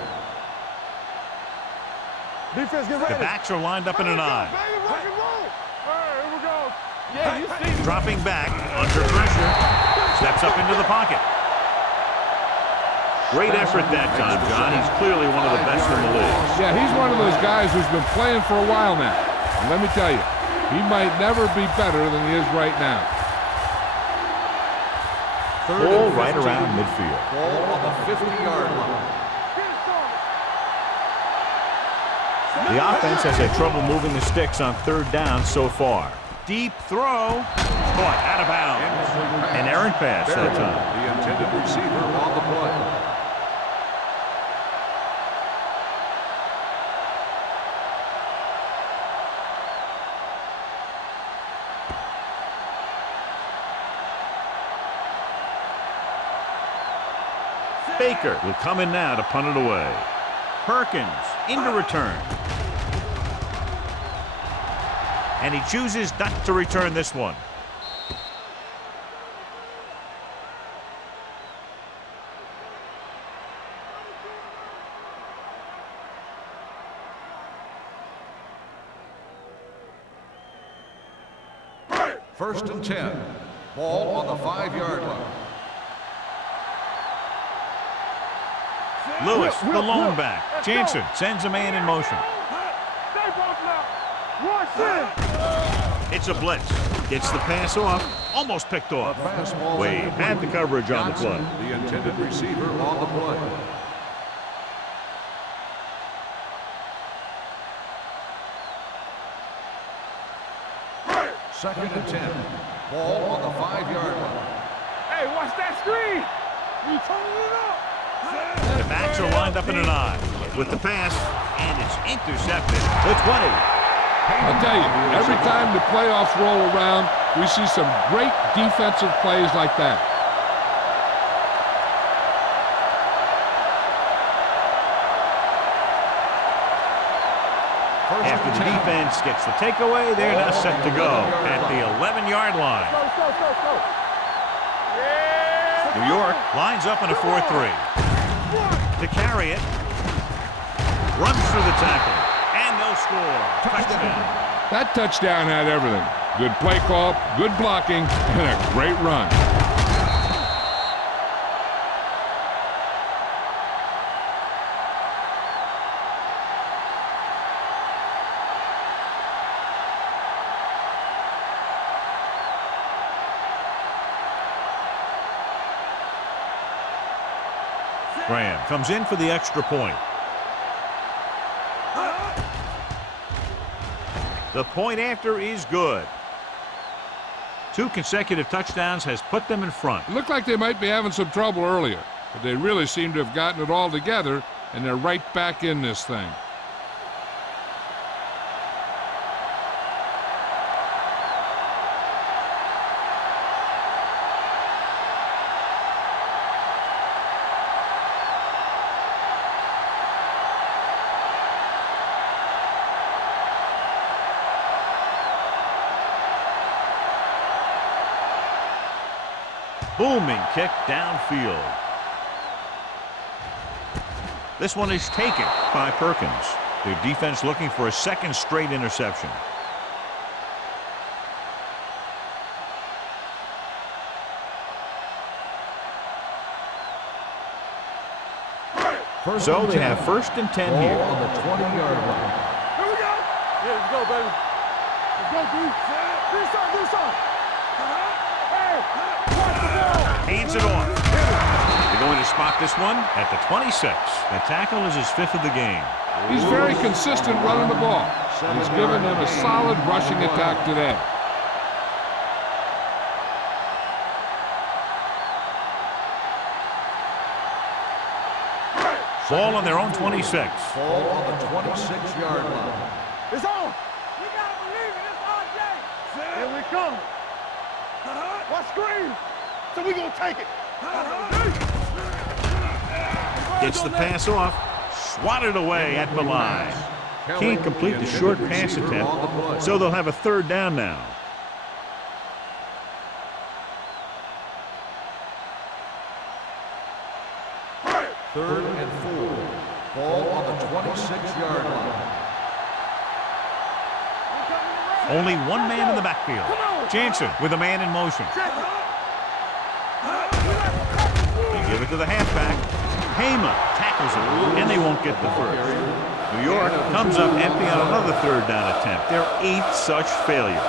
Defense, get ready. The backs are lined up in an I. Baby, rock and roll. All right, here we go. Yeah, you see. Dropping back under pressure. Steps up into the pocket. Great effort that time, John. He's clearly one of the best in the league. Yeah, he's one of those guys who's been playing for a while now. And let me tell you, he might never be better than he is right now. Ball right around midfield. Ball on the 50-yard line. The offense has had trouble moving the sticks on third down so far. Deep throw. Caught out of bounds. An errant pass that time. The intended receiver on the play. Baker will come in now to punt it away. Perkins into return. And he chooses not to return this one. First and 10. Ball on the 5-yard line. Lewis, the lone back. Jansen sends a man in motion. It's a blitz. Gets the pass off. Almost picked off. Wade had the coverage on the play. The intended receiver on the play. Second and 10. Ball on the 5-yard line. Hey, watch that screen. You turning it up. The backs are lined up in an I. With the pass, and it's intercepted. The 20. I'll tell you, every time the playoffs roll around, we see some great defensive plays like that. After the defense gets the takeaway, they're now set to go at the 11-yard line. New York lines up in a 4-3. To carry it. Runs through the tackle. And they'll score. Touchdown. That touchdown had everything. Good play call, good blocking, and a great run. Graham comes in for the extra point. The point after is good. 2 consecutive touchdowns has put them in front. It looked like they might be having some trouble earlier, but they really seem to have gotten it all together, and they're right back in this thing. Booming kick downfield. This one is taken by Perkins. Their defense looking for a second straight interception. So they have first and 10 Ball here. on the 20-yard line. Here we go. Yeah, let's go, baby. Let's go, dude. Do something, do something. Hey, watch the ball. Hands it off. They're going to spot spot this one at the 26. The tackle is his 5th of the game. He's very consistent running the ball. He's given them a solid rushing attack today. Ball on their own 26. Ball on the 26-yard line. It's on. You gotta believe it. It's RJ. Here we come. Watch screen. So we gonna take it. Gets the pass off. Swatted away at the line. Can't complete the short pass attempt, so they'll have a 3rd down now. Third and 4. Ball on the 26-yard line. Only one man in the backfield. Jansen with a man in motion. They give it to the halfback. Hema tackles it, and they won't get the first. New York comes up empty on another 3rd down attempt. Their 8th such failure.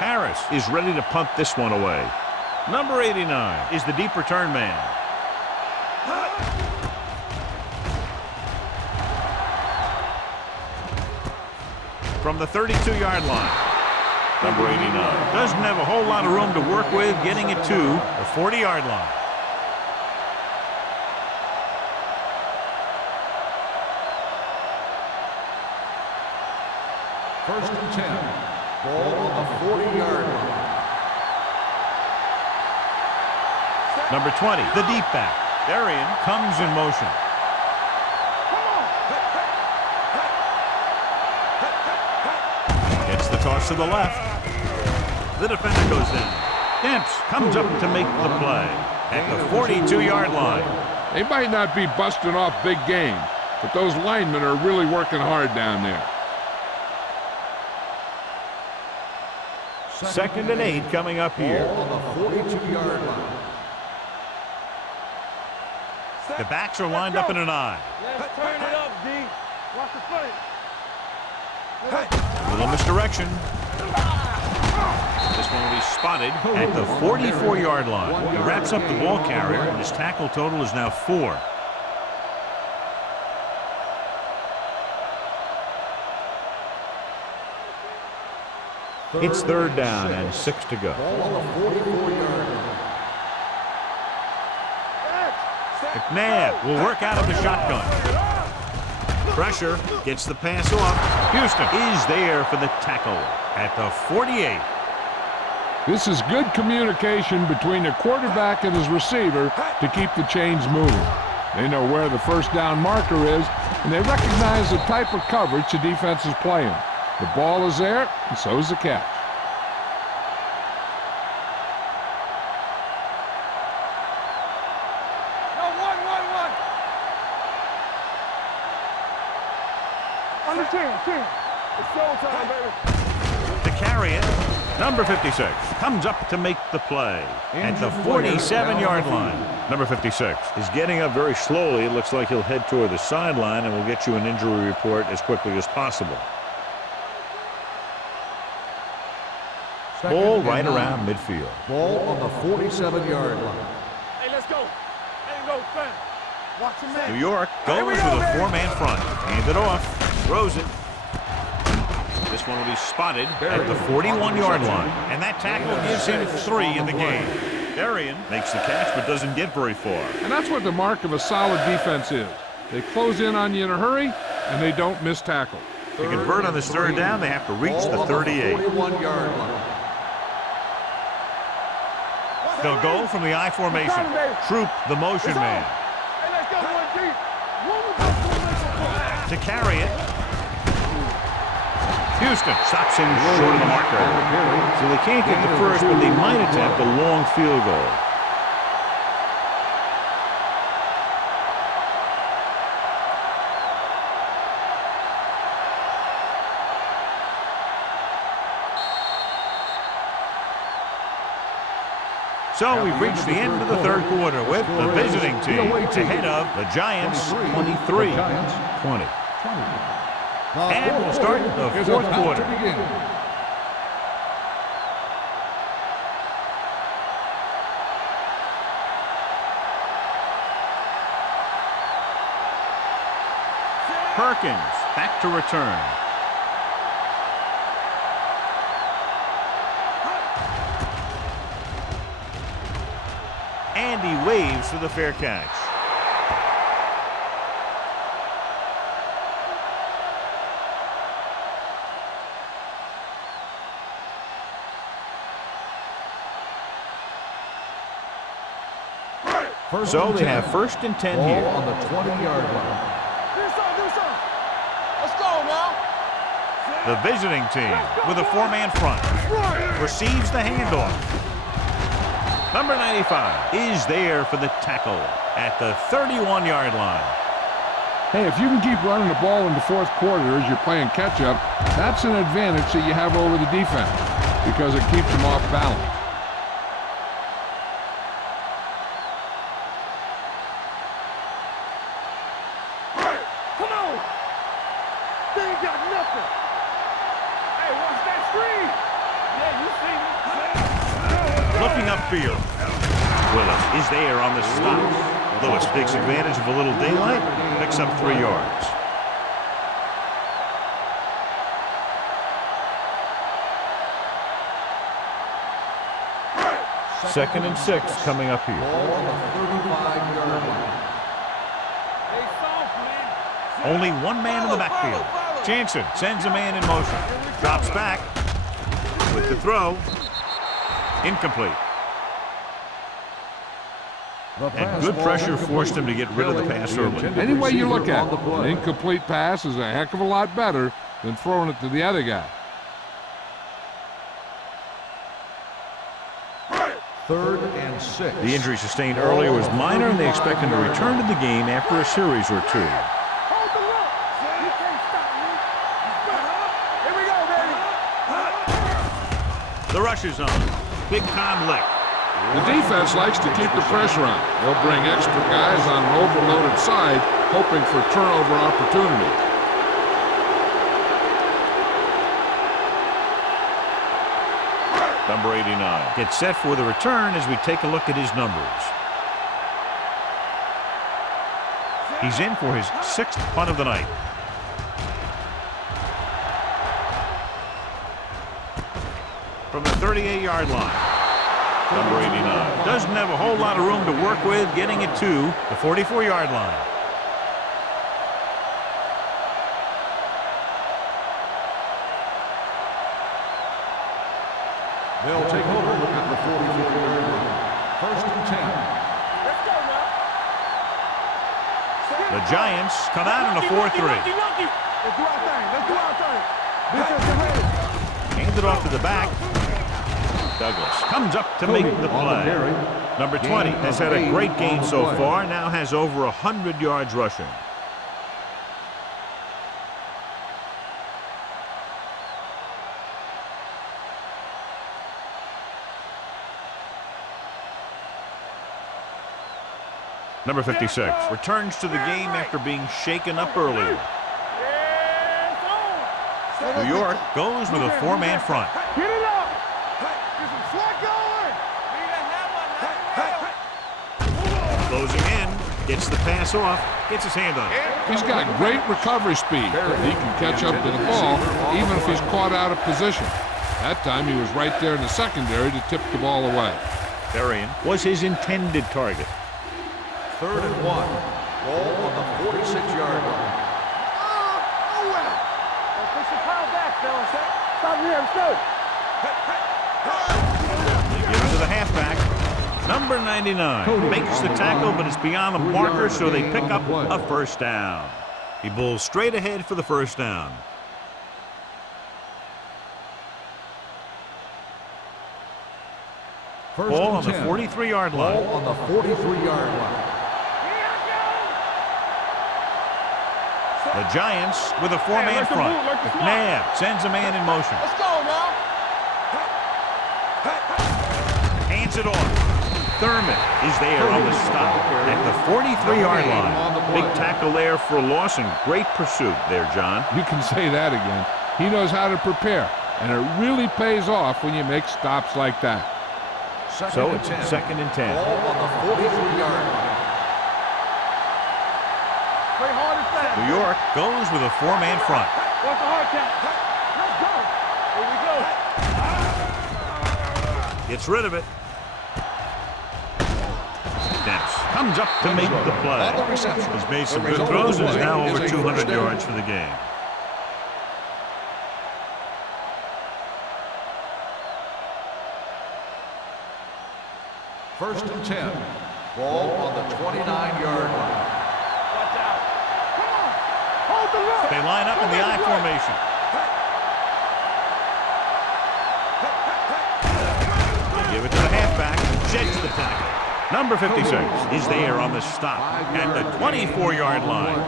Harris is ready to punt this one away. Number 89 is the deep return man. From the 32-yard line. Number 89 doesn't have a whole lot of room to work with, getting it to the 40-yard line. First and 10. Ball on the 40-yard line. Number 20, the deep back. Darian comes in motion. Gets the toss to the left. The defender goes down. Demps comes up to make the play at the 42-yard line. They might not be busting off big games, but those linemen are really working hard down there. 2nd and 8 coming up here. Ball on the 42-yard line. The backs are lined up in an I. Let's turn it up, D. Watch the play. A little misdirection. This one will be spotted at the 44-yard line. He wraps up the ball carrier, and his tackle total is now 4. It's 3rd down and 6 to go. Ball on the 44-yard line. McNabb will work out of the shotgun. Pressure, gets the pass off. Houston is there for the tackle at the 48. This is good communication between the quarterback and his receiver to keep the chains moving. They know where the 1st down marker is, and they recognize the type of coverage the defense is playing. The ball is there, and so is the catch. Under 10. It's showtime, baby. To carry it, number 56 comes up to make the play at the 47-yard line. Number 56 is getting up very slowly. It looks like he'll head toward the sideline, and we'll get you an injury report as quickly as possible. Ball right around midfield. Ball on the 47-yard line. Hey, let's go. Hey, go, fam. Watch your man. New York goes with a 4-man front. Hand it off. Throws it. This one will be spotted at the 41-yard line. And that tackle gives him 3 in the game. Darian makes the catch but doesn't get very far. And that's what the mark of a solid defense is. They close in on you in a hurry, and they don't miss tackle. To convert on this 3rd down, they have to reach the 38. 41-yard line. They'll go from the I formation. Troop the motion man. Hey, let's go, 1 deep. To carry it. Houston stops him short of the marker. So they can't get the first, but they might attempt a long field goal. So we've reached the end of the third quarter with the visiting team ahead of the Giants 23-20. And we'll start the fourth quarter. Perkins back to return. And he waves for the fair catch. So they have 1st and 10 here. On the 20-yard line. Let's go now. The visiting team with a 4-man front receives the handoff. Number 95 is there for the tackle at the 31-yard line. Hey, if you can keep running the ball in the fourth quarter as you're playing catch-up, that's an advantage that you have over the defense because it keeps them off balance. Come on. They ain't got nothing. Hey, watch that screen. Yeah, you see me. Looking upfield. Willis is there on the stop. Lewis takes advantage of a little daylight, picks up 3 yards. Second and 6 coming up here. Ball on the 35-yard line. They soft, man. Only 1 man in the backfield. Jansen sends a man in motion. Drops back with the throw. Incomplete. And good pressure forced him to get rid of the pass early. Any way you look at it, an incomplete pass is a heck of a lot better than throwing it to the other guy. 3rd and 6. The injury sustained earlier was minor, and they expect him to return to the game after a series or 2. Hold the look. You can't stop me. Here we go, baby. The rush is on. Big time lick. The defense likes to keep the pressure on. They'll bring extra guys on an overloaded side, hoping for turnover opportunity. Number 89 gets set for the return as we take a look at his numbers. He's in for his 6th punt of the night. From the 38-yard line. Number 89 doesn't have a whole lot of room to work with, getting it to the 44-yard line. They'll take over at the 44-yard line. 1st and 10. Let's go now. The Giants come out in a 4-3. Let's do our thing. Let's do our thing. Defensive ready. Hand it off to the back. Douglas comes up to make the play. Number 20 has had a great game so far, now has over 100 yards rushing. Number 56 returns to the game after being shaken up earlier. New York goes with a 4-man front. Get it up. Get some slack going. Closing in, gets the pass off, gets his hand on it. He's got great recovery speed. He can catch up to the ball even if he's caught out of position. That time he was right there in the secondary to tip the ball away. Berrien was his intended target. 3rd and 1. Ball on the 46-yard line. Push the pile back, fellas. Stop here. Let's go. They give it to the halfback. Number 99 makes the tackle, but it's beyond the marker, so they pick up a 1st down. He bowls straight ahead for the 1st down. Ball on the 43-yard line. Ball on the 43-yard line. The Giants with a 4-man front. McNabb sends a man in motion. Let's go now. Hands it off. Thurman is there on the stop at the 43-yard line. Big tackle there for a loss and great pursuit there, John. You can say that again. He knows how to prepare, and it really pays off when you make stops like that. So it's 2nd and 10. Ball on the 43-yard line. Play hard and fast. New York goes with a 4-man front. What's the hard count? Let's go. Here we go. Gets rid of it. Dennis comes up to make the play. On the reception. He's made some good throws and is now over 200 yards for the game. First and 10. Ball on the 29-yard line. Watch out. Come on. Hold the look. They line up in the I formation. They give it to the halfback. Sheds the tackle. Number 56 is there on the stop at the 24-yard line.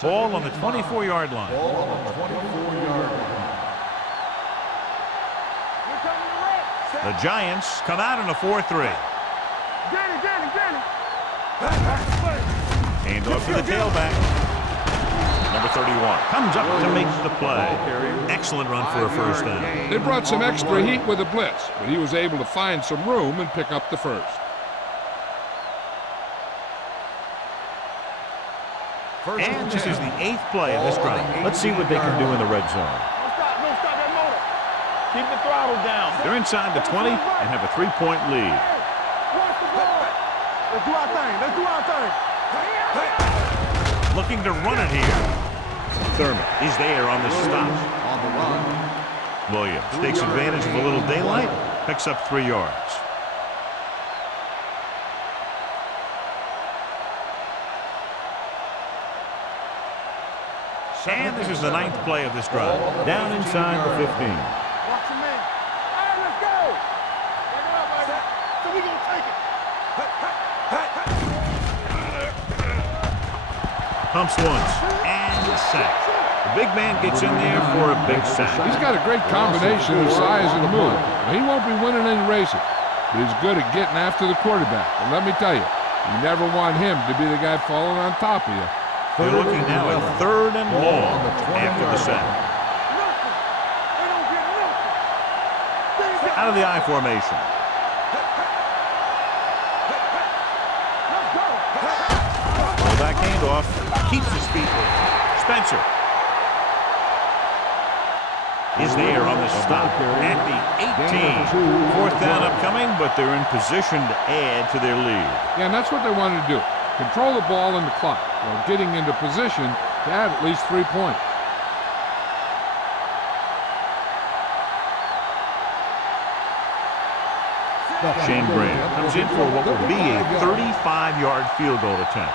Ball on the 24-yard line. Ball on the 24-yard line. Here comes the red. The Giants come out in a 4-3. Danny. Hand off to the tailback. Number 31 comes up to make the play. Excellent run for a first down. They brought some extra heat with a blitz, but he was able to find some room and pick up the first. And this is the 8th play of this drive. Let's see what they can do in the red zone. Don't stop that motor. Keep the throttle down. They're inside the 20 and have a 3-point lead. Watch the ball. Let's do our thing. Looking to run it here. Thurman is there on the stop. On the run. Williams takes advantage of a little daylight, picks up 3 yards. And this is the 9th play of this drive. Down inside the 15. Watch him in. All right, let's go. Take it up, baby. So we gonna take it. Pumps once and sacked. The big man gets in there for a big sack. He's got a great combination of size and move. He won't be winning any races, but he's good at getting after the quarterback. And let me tell you, you never want him to be the guy falling on top of you. They're looking now at 3rd and long after the sack. They don't get nothing. Out of the I formation. Let's go. Fullback handoff. Keeps his feet with it. Spencer is there on the stop at the 18. 4th down upcoming, but they're in position to add to their lead. Yeah, and that's what they wanted to do. Control the ball and the clock while getting into position to add at least 3 points. Shane Graham comes in for what will be a 35-yard field goal attempt.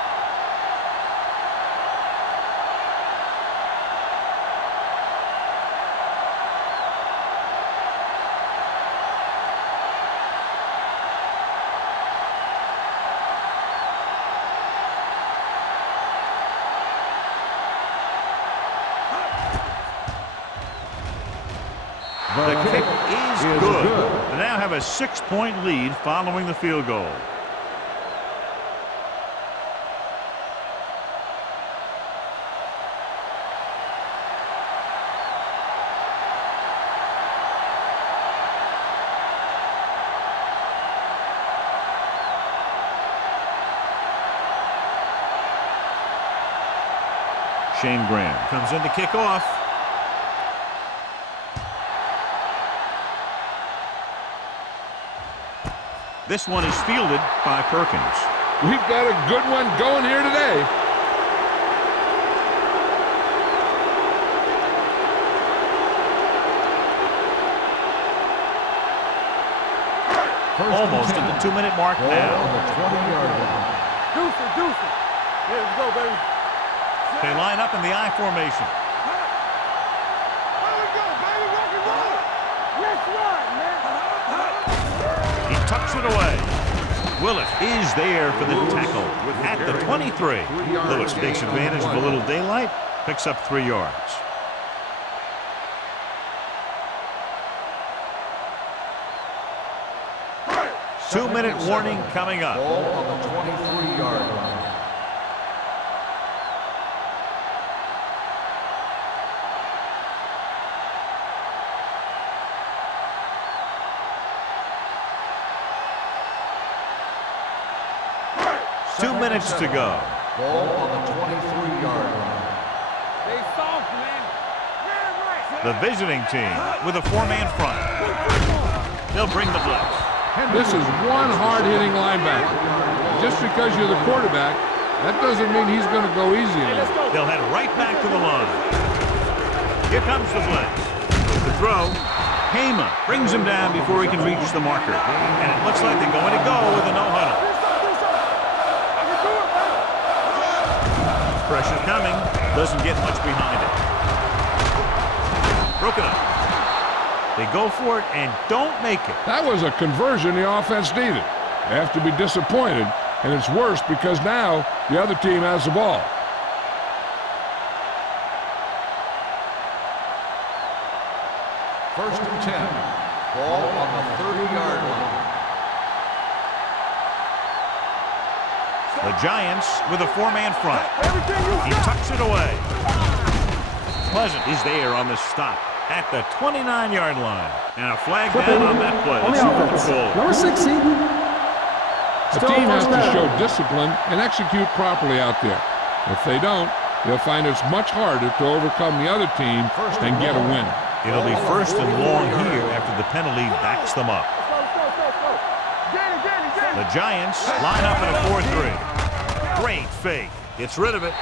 The kick is good. They now have a 6-point lead following the field goal. Shane Graham comes in to kick off. This one is fielded by Perkins. We've got a good one going here today. Almost at the 2-minute mark Ball now. on the 20-yard line. Deuce it. Here we go, baby. They line up in the I formation. Here we go, baby. Rock and roll. Let's run, man. He tucks it away. Willis is there for the tackle at the 23. Lewis takes advantage of a little daylight, Picks up 3 yards. Two-minute warning coming up. Ball on the 23-yard line. Two minutes to go. Ball on the 23-yard line. They soft, man. The visiting team with a 4-man front. They'll bring the blitz. This is one hard-hitting linebacker. Just because you're the quarterback, that doesn't mean he's going to go easy on you. They'll head right back to the line. Here comes the blitz. The throw. Hema brings him down before he can reach the marker. And it looks like they're going to go with a no-huddle. Pressure coming. Doesn't get much behind it. Broken up. They go for it and don't make it. That was a conversion the offense needed. They have to be disappointed, and it's worse because now the other team has the ball. First and 10. Ball on the 30-yard line. The Giants with a 4-man front. He tucks it away. Pleasant is there on the stop at the 29-yard line. And a flag down on that play. On the offense, number 60. The team has to show discipline and execute properly out there. If they don't, they'll find it's much harder to overcome the other team and get a win. It'll be first and long here after the penalty backs them up. The Giants line up in a 4-3. Great fake. Gets rid of it.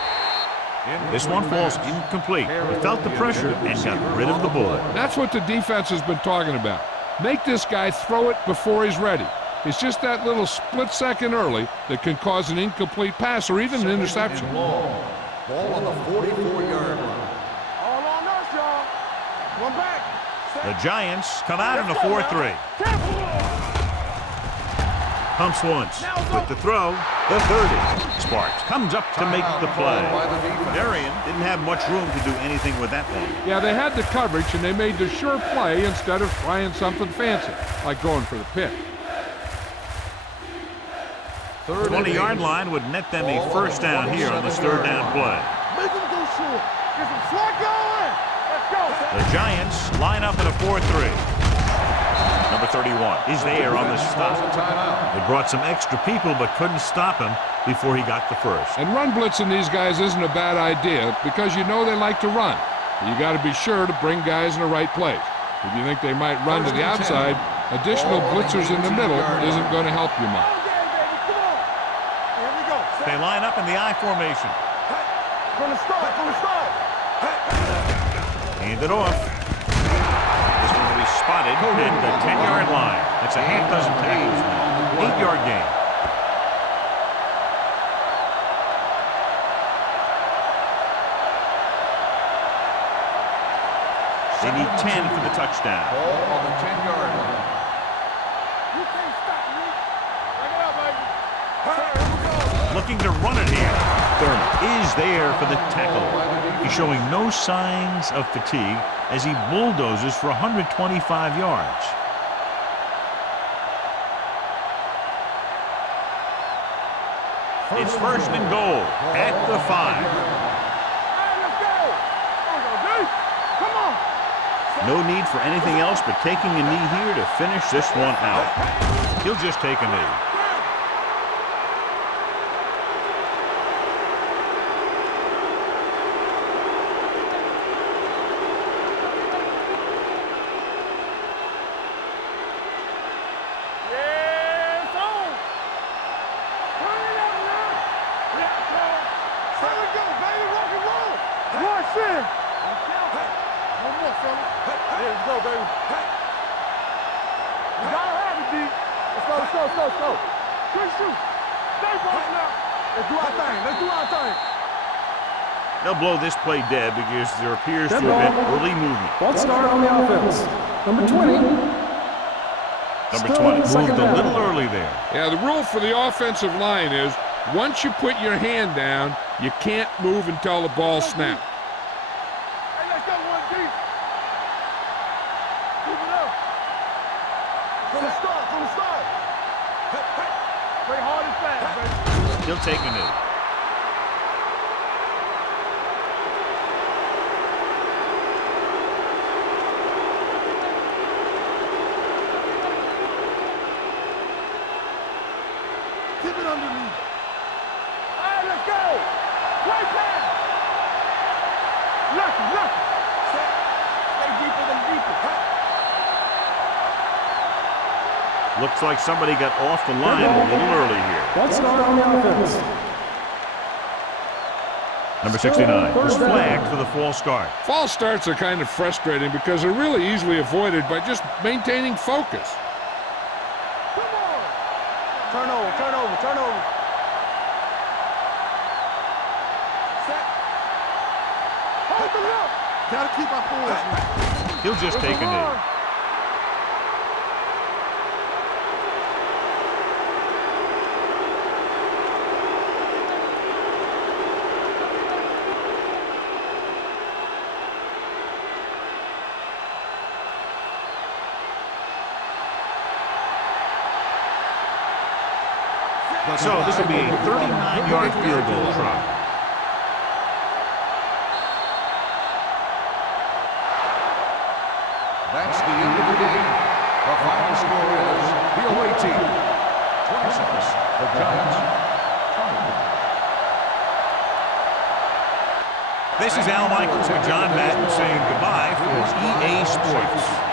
This one falls incomplete. He felt the pressure and got rid of the ball. That's what the defense has been talking about. Make this guy throw it before he's ready. It's just that little split second early that can cause an incomplete pass or even an interception. Ball on the 44-yard line. All on us, y'all. One back. The Giants come out in a 4-3. Pumps once with the throw. The 30. Sparks comes up to make the play. Darian didn't have much room to do anything with that one. Yeah, they had the coverage and they made the sure play instead of trying something fancy, like going for the pick. 20-yard line would net them a first down here on this third down play. Make him go short. Get some slack going. Let's go. The Giants line up in a 4-3. Number 31 is there on the stop. They brought some extra people but couldn't stop him before he got the first. And run blitzing these guys isn't a bad idea because you know they like to run. You got to be sure to bring guys in the right place. If you think they might run to the outside, additional blitzers in the middle isn't going to help you much. They line up in the I formation. From the start. Hand it off. This one will be spotted at the 10-yard line. That's a half dozen tackles now. 8-yard gain. They need 10 for the touchdown. Ball on the 10-yard line. You can't stop me. Bring it up, baby. Looking to run it here. Thurman is there for the tackle. He's showing no signs of fatigue as he bulldozes for 125 yards. It's first and goal at the 5. Hey, let's go. Come on. No need for anything else but taking a knee here to finish this one out. He'll just take a knee. They'll blow this play dead because there appears to have been early movement. False start on the offense. Number 20. Number 20 moved a little early there. Yeah, the rule for the offensive line is once you put your hand down, you can't move until the ball snaps. From the start, from the start. Play hard and fast, baby. He'll take a knee. Keep it underneath. All right, let's go. Play pass. Lucky. Stay deeper than deeper. Looks like somebody got off the line a little early here. One start on the offense. Number 69 was flagged for the false start. False starts are kind of frustrating because they're really easily avoided by just maintaining focus. Come on. Turnover. Set. Hold the look. Gotta keep our poise. He'll just take a knee. So this will be a 39-yard field goal try. That's the end of the game. The final score is the away team 26, the Giants 20. This is Al Michaels with John Madden saying goodbye for EA Sports.